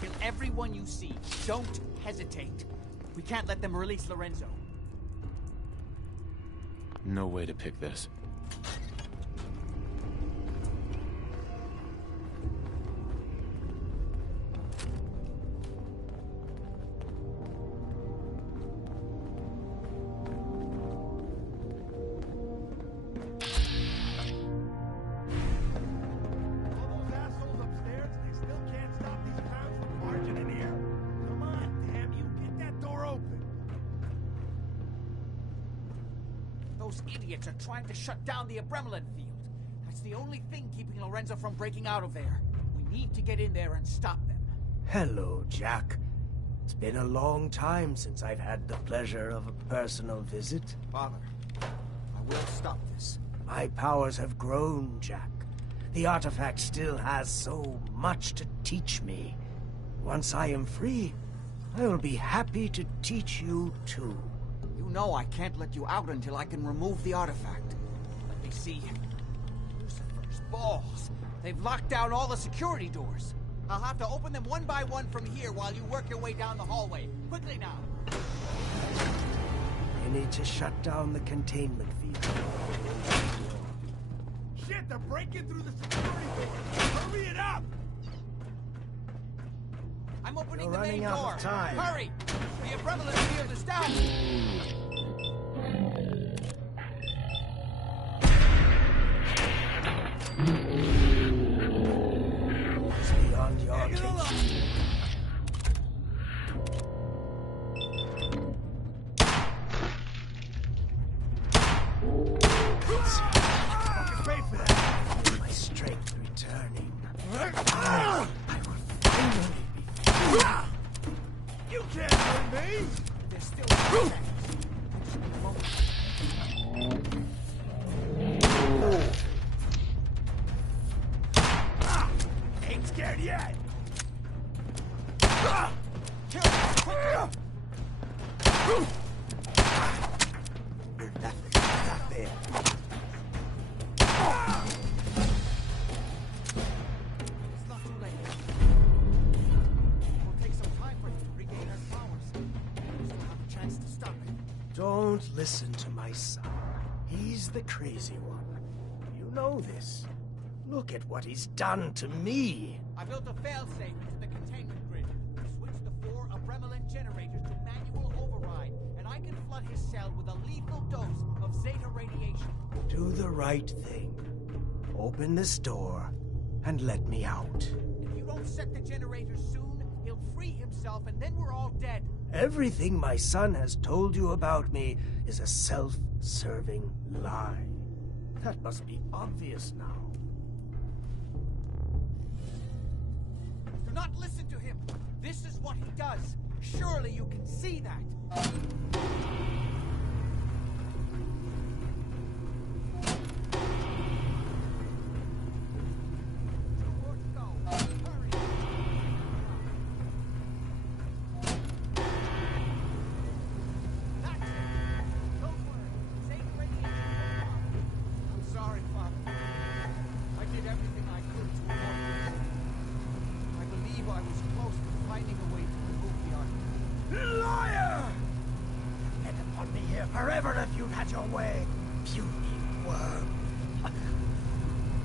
Kill everyone you see. Don't hesitate. We can't let them release Lorenzo. No way to pick this. Door Those idiots are trying to shut down the Abremelin field. That's the only thing keeping Lorenzo from breaking out of there. We need to get in there and stop them. Hello, Jack. It's been a long time since I've had the pleasure of a personal visit. Father, I will stop this. My powers have grown, Jack. The artifact still has so much to teach me. Once I am free, I will be happy to teach you too. You know I can't let you out until I can remove the artifact. Let me see. Lucifer's balls. They've locked down all the security doors. I'll have to open them one by one from here while you work your way down the hallway. Quickly now. You need to shut down the containment field. Shit, they're breaking through the security door! Hurry it up! I'm opening You're the main running out door. of time. Hurry! The Abremelin field is down! It's beyond your reach. Pay for that. My strength returning. I will finally be. You can't hurt me! There's still a chance. I just need a moment. Ain't scared yet! Kill him quicker! Not there. It's not too late. It'll take some time for him to regain our powers. We still have a chance to stop it. Don't listen to my son. He's the crazy one. You know this. Look at what he's done to me. I built a failsafe into the containment grid. Switched the 4 Abremelin generators to manual override, and I can flood his cell with a lethal dose of Zeta radiation. Do the right thing. Open this door and let me out. If you don't set the generators soon, he'll free himself and then we're all dead. Everything my son has told you about me is a self-serving lie. That must be obvious now. Do not listen to him. This is what he does. Surely you can see that. Forever if you'd had your way, puny worm.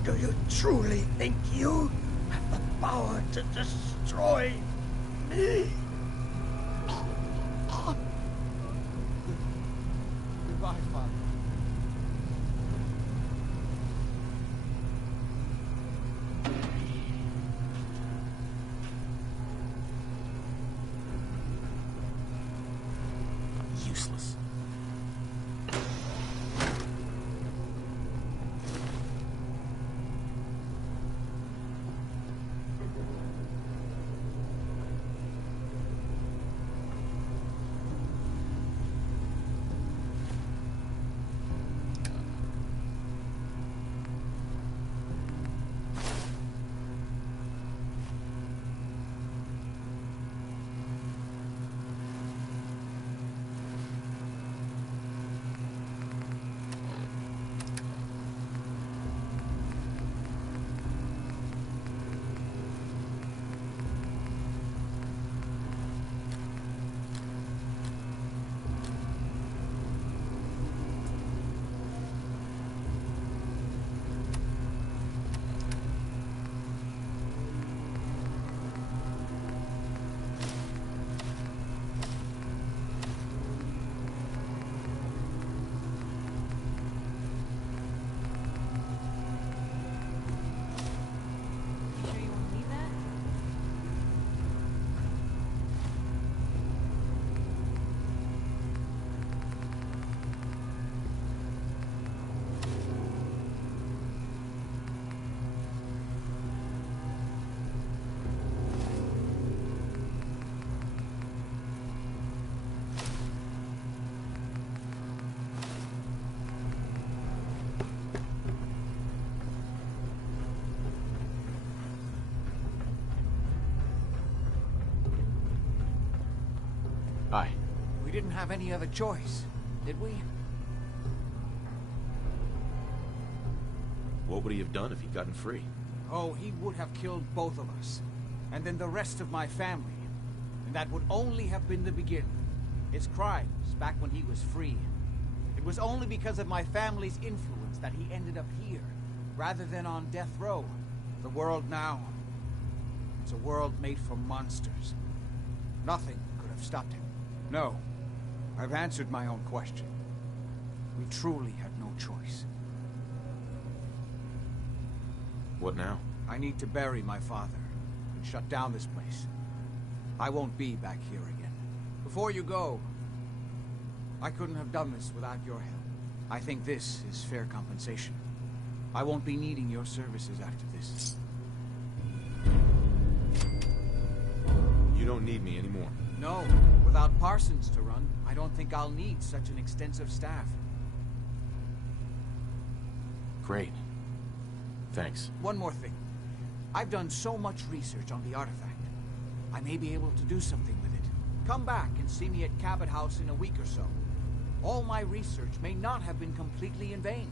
Do you truly think you have the power to destroy me? Goodbye, Father. Useless. Hi. We didn't have any other choice, did we? What would he have done if he'd gotten free? Oh, he would have killed both of us. And then the rest of my family. And that would only have been the beginning. His crimes back when he was free. It was only because of my family's influence that he ended up here, rather than on death row. The world now, it's a world made for monsters. Nothing could have stopped him. No, I've answered my own question. We truly had no choice. What now? I need to bury my father and shut down this place. I won't be back here again. Before you go, I couldn't have done this without your help. I think this is fair compensation. I won't be needing your services after this. You don't need me anymore. No, without Parsons to run, I don't think I'll need such an extensive staff. Great. Thanks. One more thing. I've done so much research on the artifact. I may be able to do something with it. Come back and see me at Cabot House in a week or so. All my research may not have been completely in vain.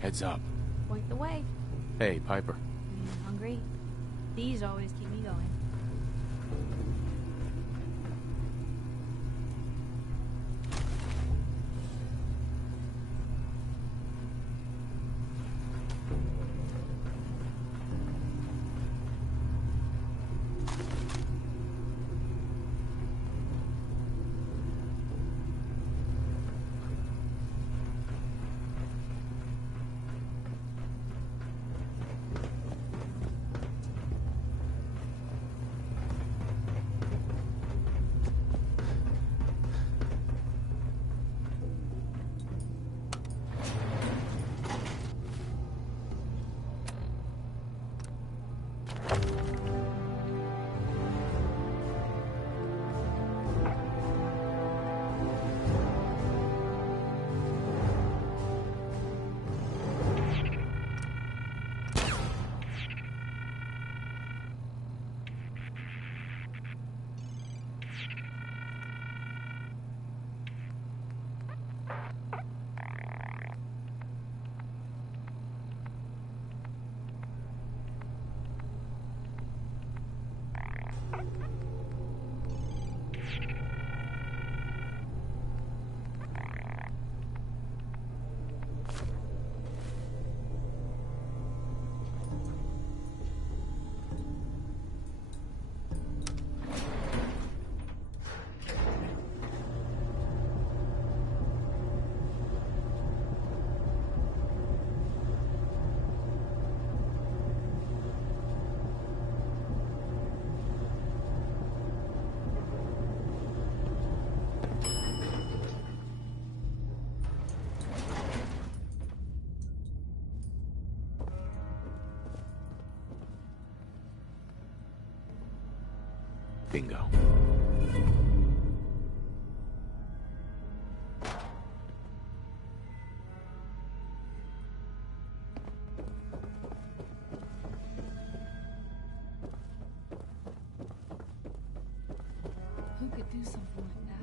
Heads up. Point the way. Hey, Piper. Hungry? These always keep me going. Bingo. Who could do something like that?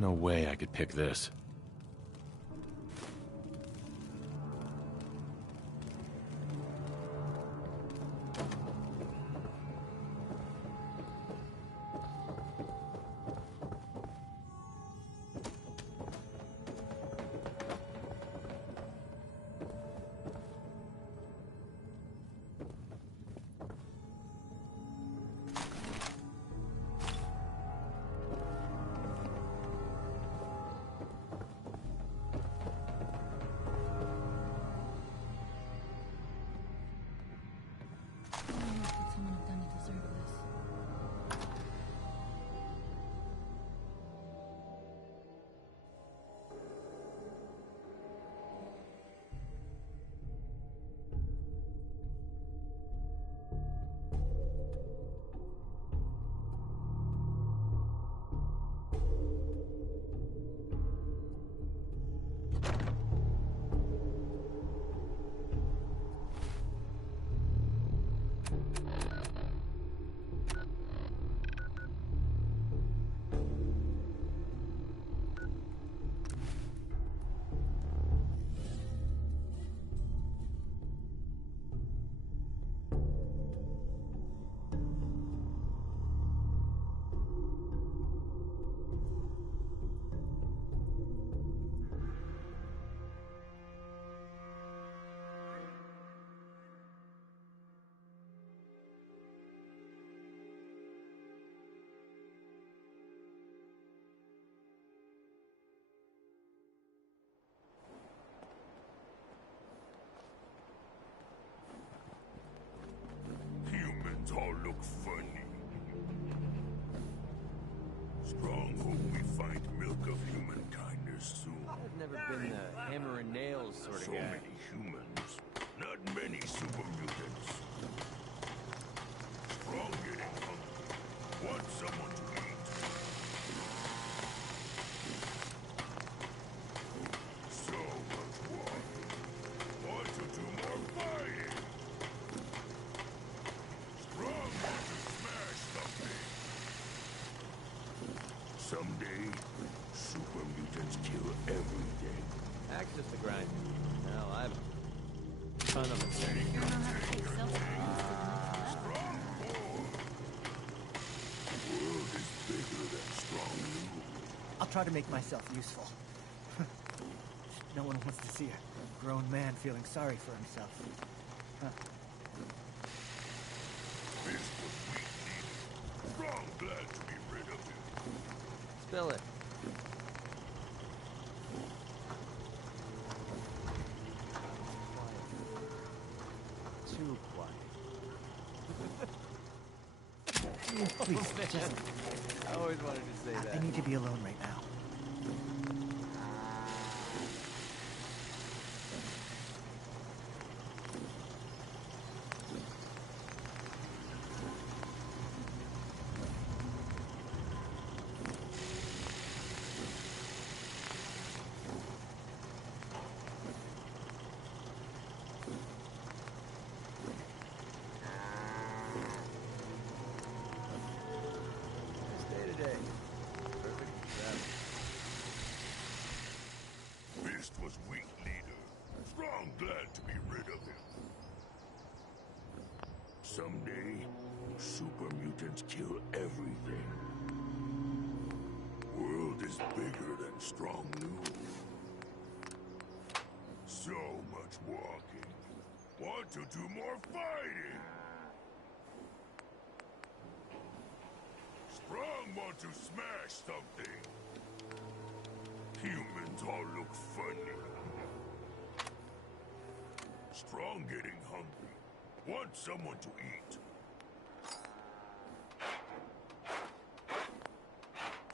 No way I could pick this. Someone have done to deserve this? Humans all look funny. Strong hope we find milk of human kindness soon. I've never been the hammer and nails sort of So guy. many humans, not many super mutants. Strong getting hungry. Want someone to eat. So much walking. Want to do more fighting. Strong want to smash something. Someday, super mutants kill everything. Access the grind. Hell, I've a ton of it. You don't know how to take World is bigger than strong new. I'll try to make myself useful. No one wants to see a grown man feeling sorry for himself. Huh. This was weak. Strong glad to be rid of him. Spill it. Too quiet. Please, just... I always wanted to say that. I need to be alone right now. Stay today. Perfect travel. Fist was weak leader. Strong glad to be rid of him. Someday, super mutants kill everything. World is bigger than strong new. So much walking. Want to do more fighting. Strong want to smash something. Humans all look funny. Strong getting hungry. Want someone to eat.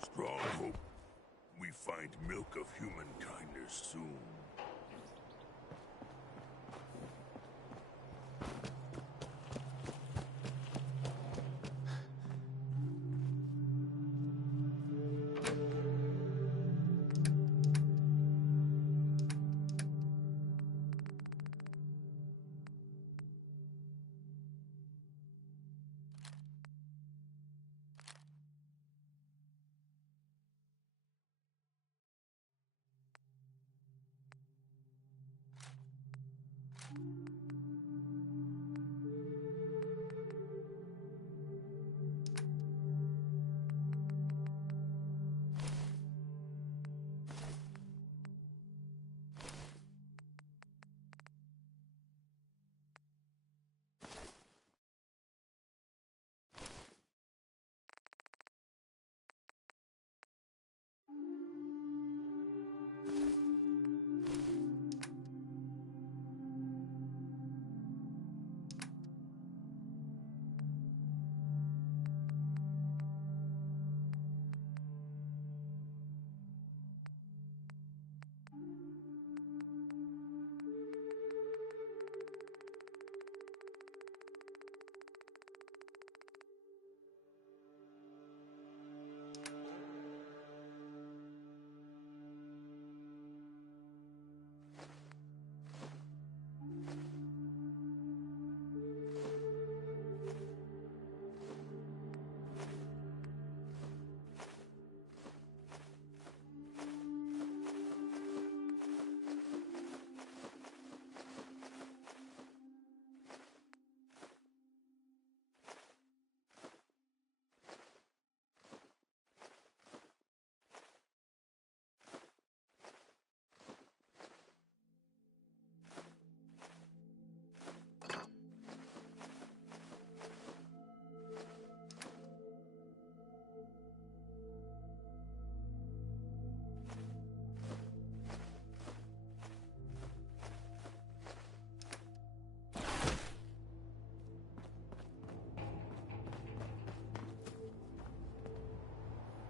Strong hope we find milk of human kindness soon.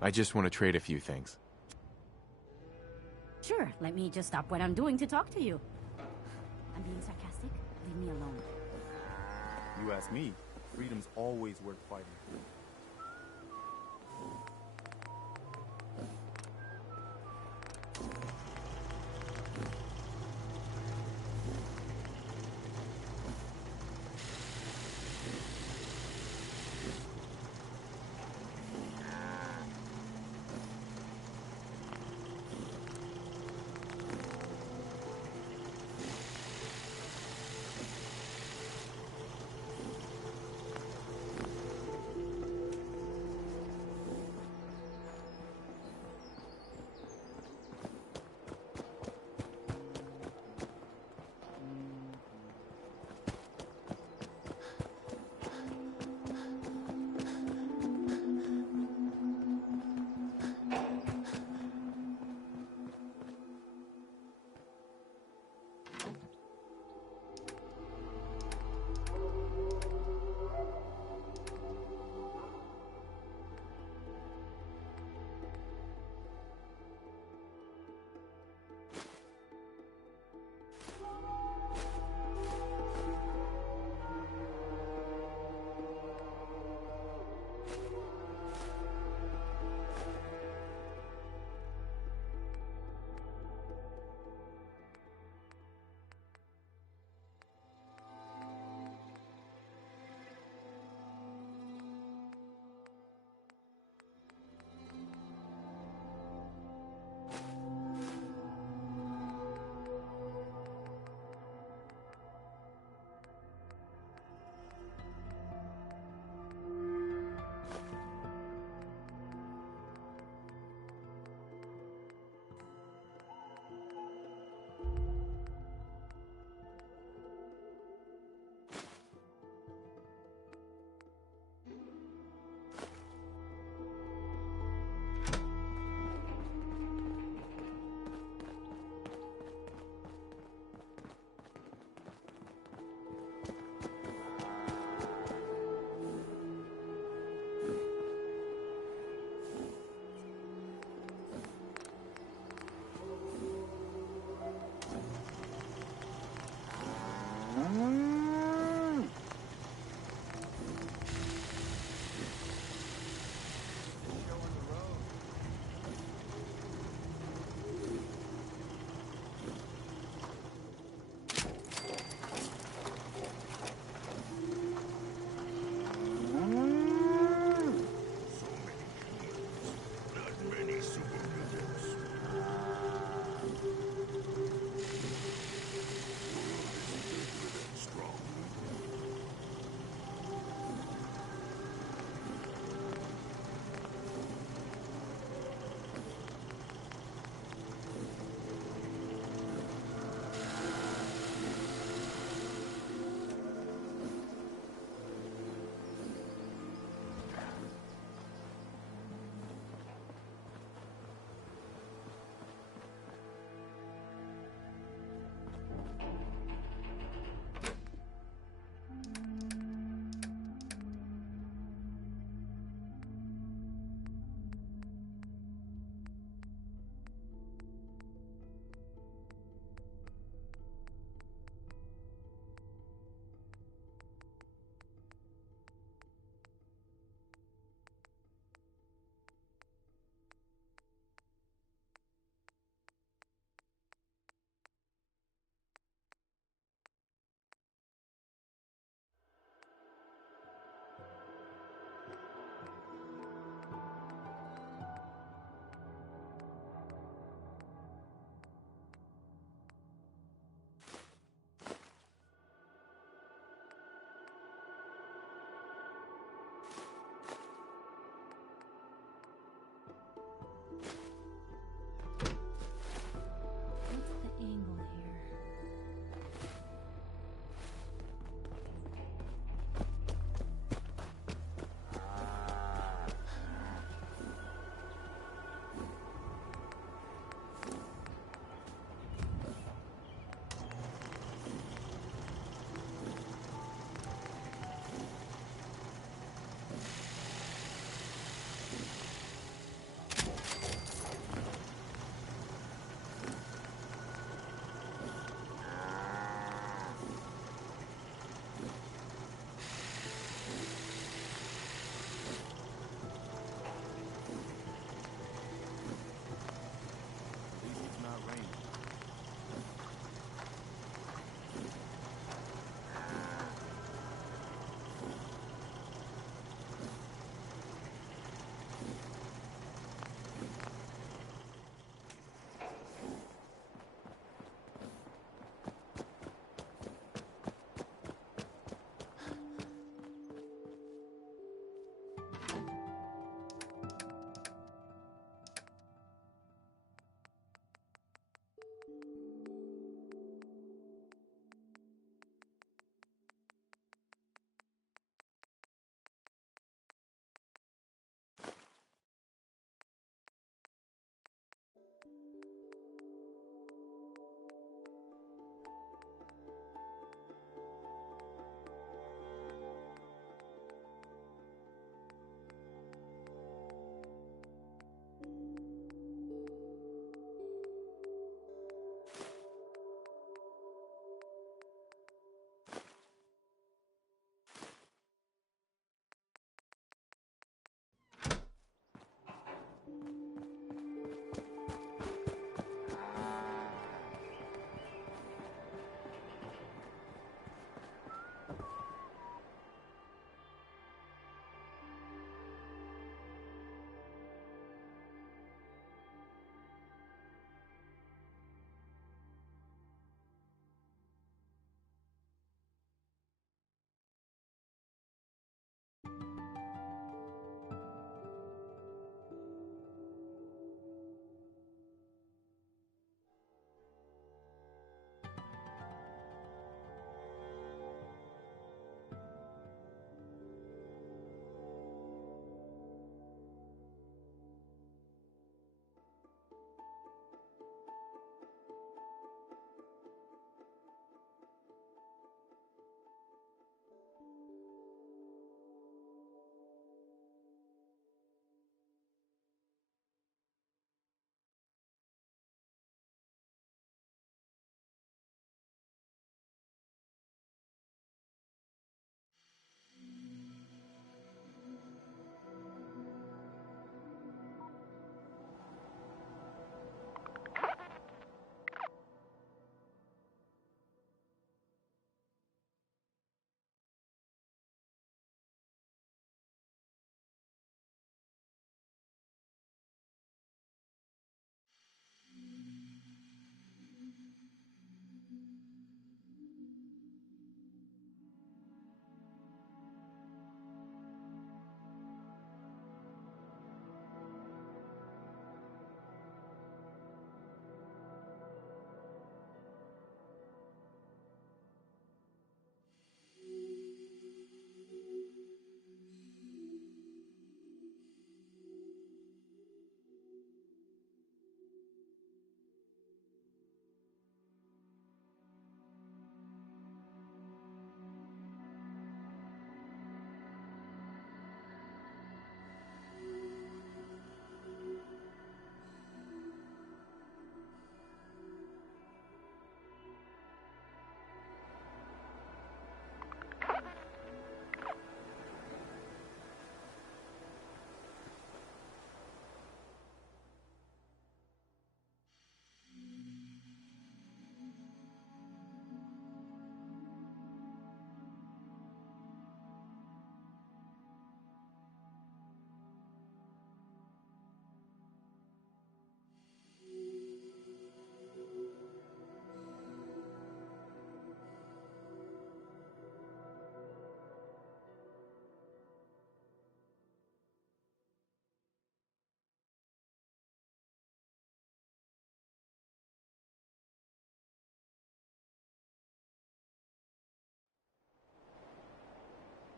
I just want to trade a few things. Sure, let me just stop what I'm doing to talk to you. I'm being sarcastic. Leave me alone. You ask me, freedom's always worth fighting for.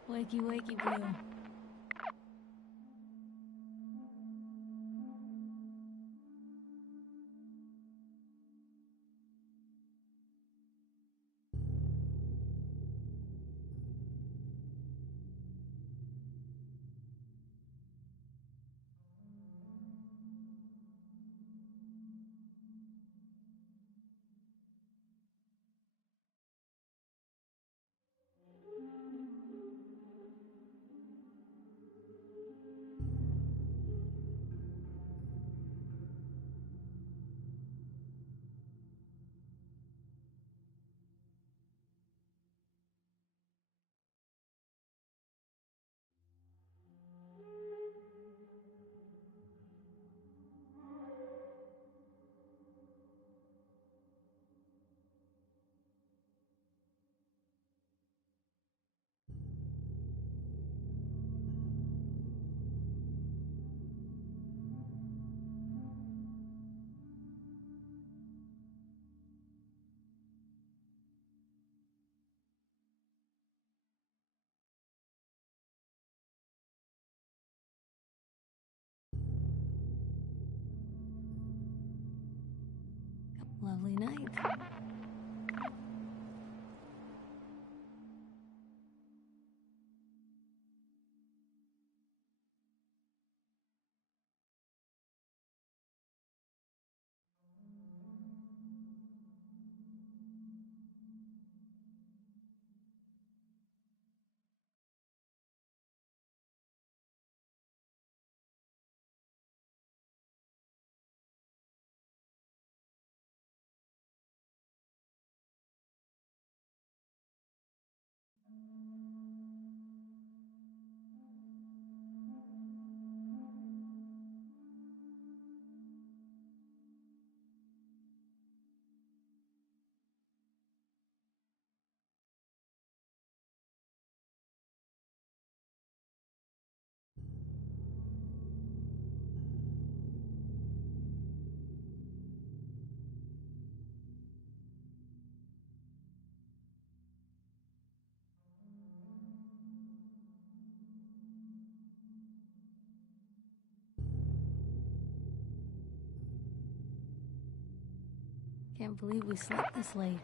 Wakey, wakey, Blue. Lovely night. Can't believe we slept this late.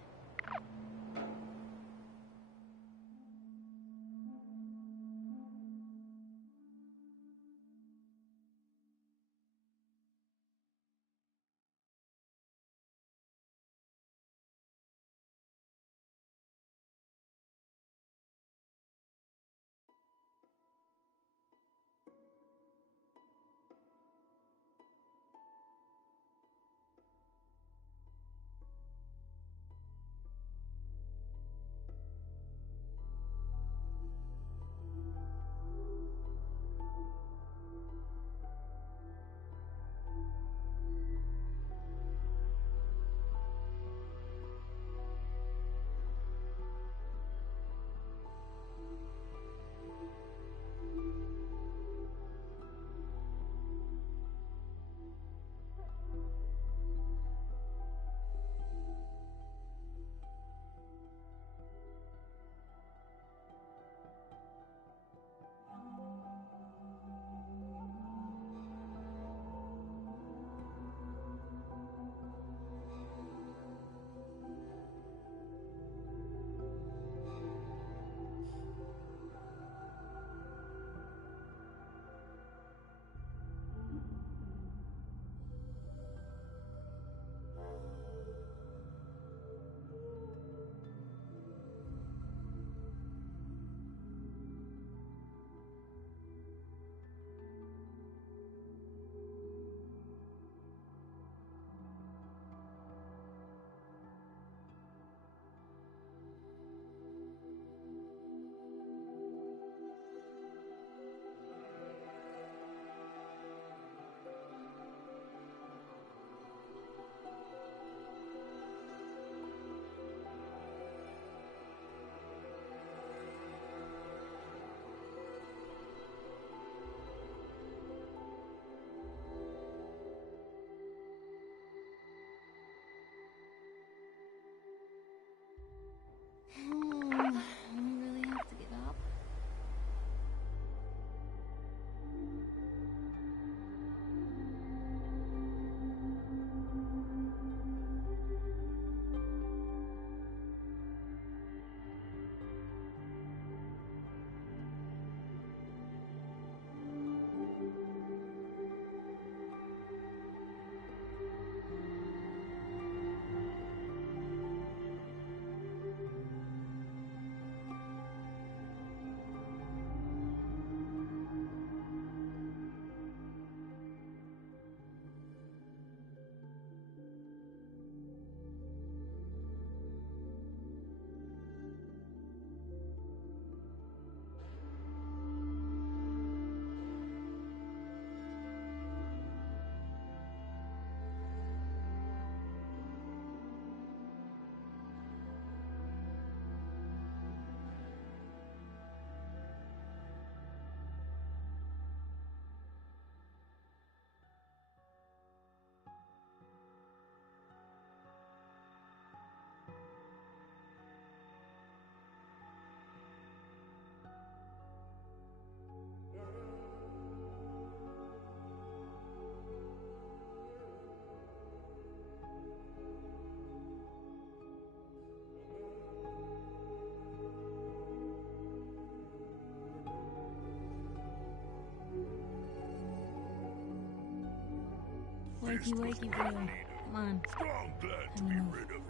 Wakey, wakey, boy. Come on. Strong glad to be rid of him.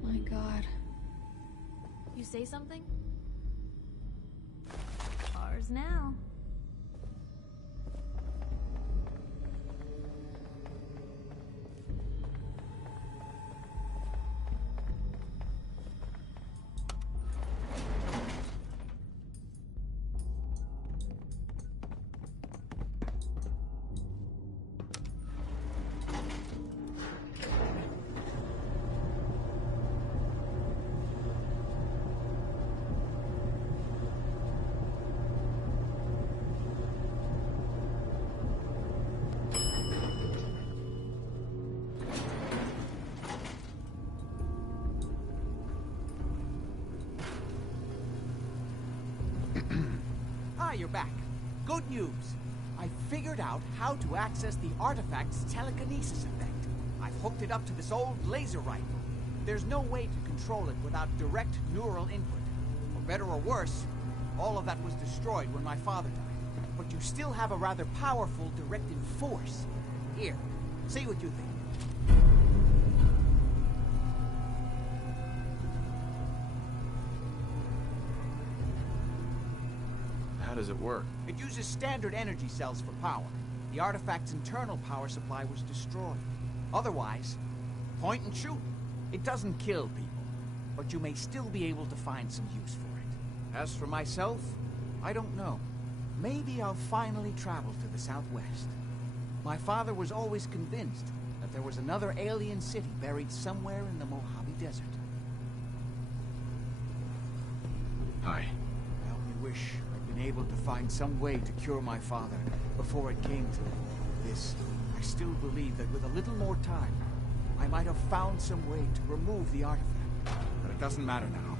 My God. You say something? Ours now. You're back. Good news. I figured out how to access the artifact's telekinesis effect. I've hooked it up to this old laser rifle. There's no way to control it without direct neural input. For better or worse, all of that was destroyed when my father died. But you still have a rather powerful directive force. Here, see what you think. How does it work? It uses standard energy cells for power. The artifact's internal power supply was destroyed. Otherwise, point and shoot. It doesn't kill people, but you may still be able to find some use for it. As for myself, I don't know. Maybe I'll finally travel to the Southwest. My father was always convinced that there was another alien city buried somewhere in the Mojave Desert. Hi. I only wish I'd been able to find some way to cure my father before it came to this. I still believe that with a little more time, I might have found some way to remove the artifact. But it doesn't matter now.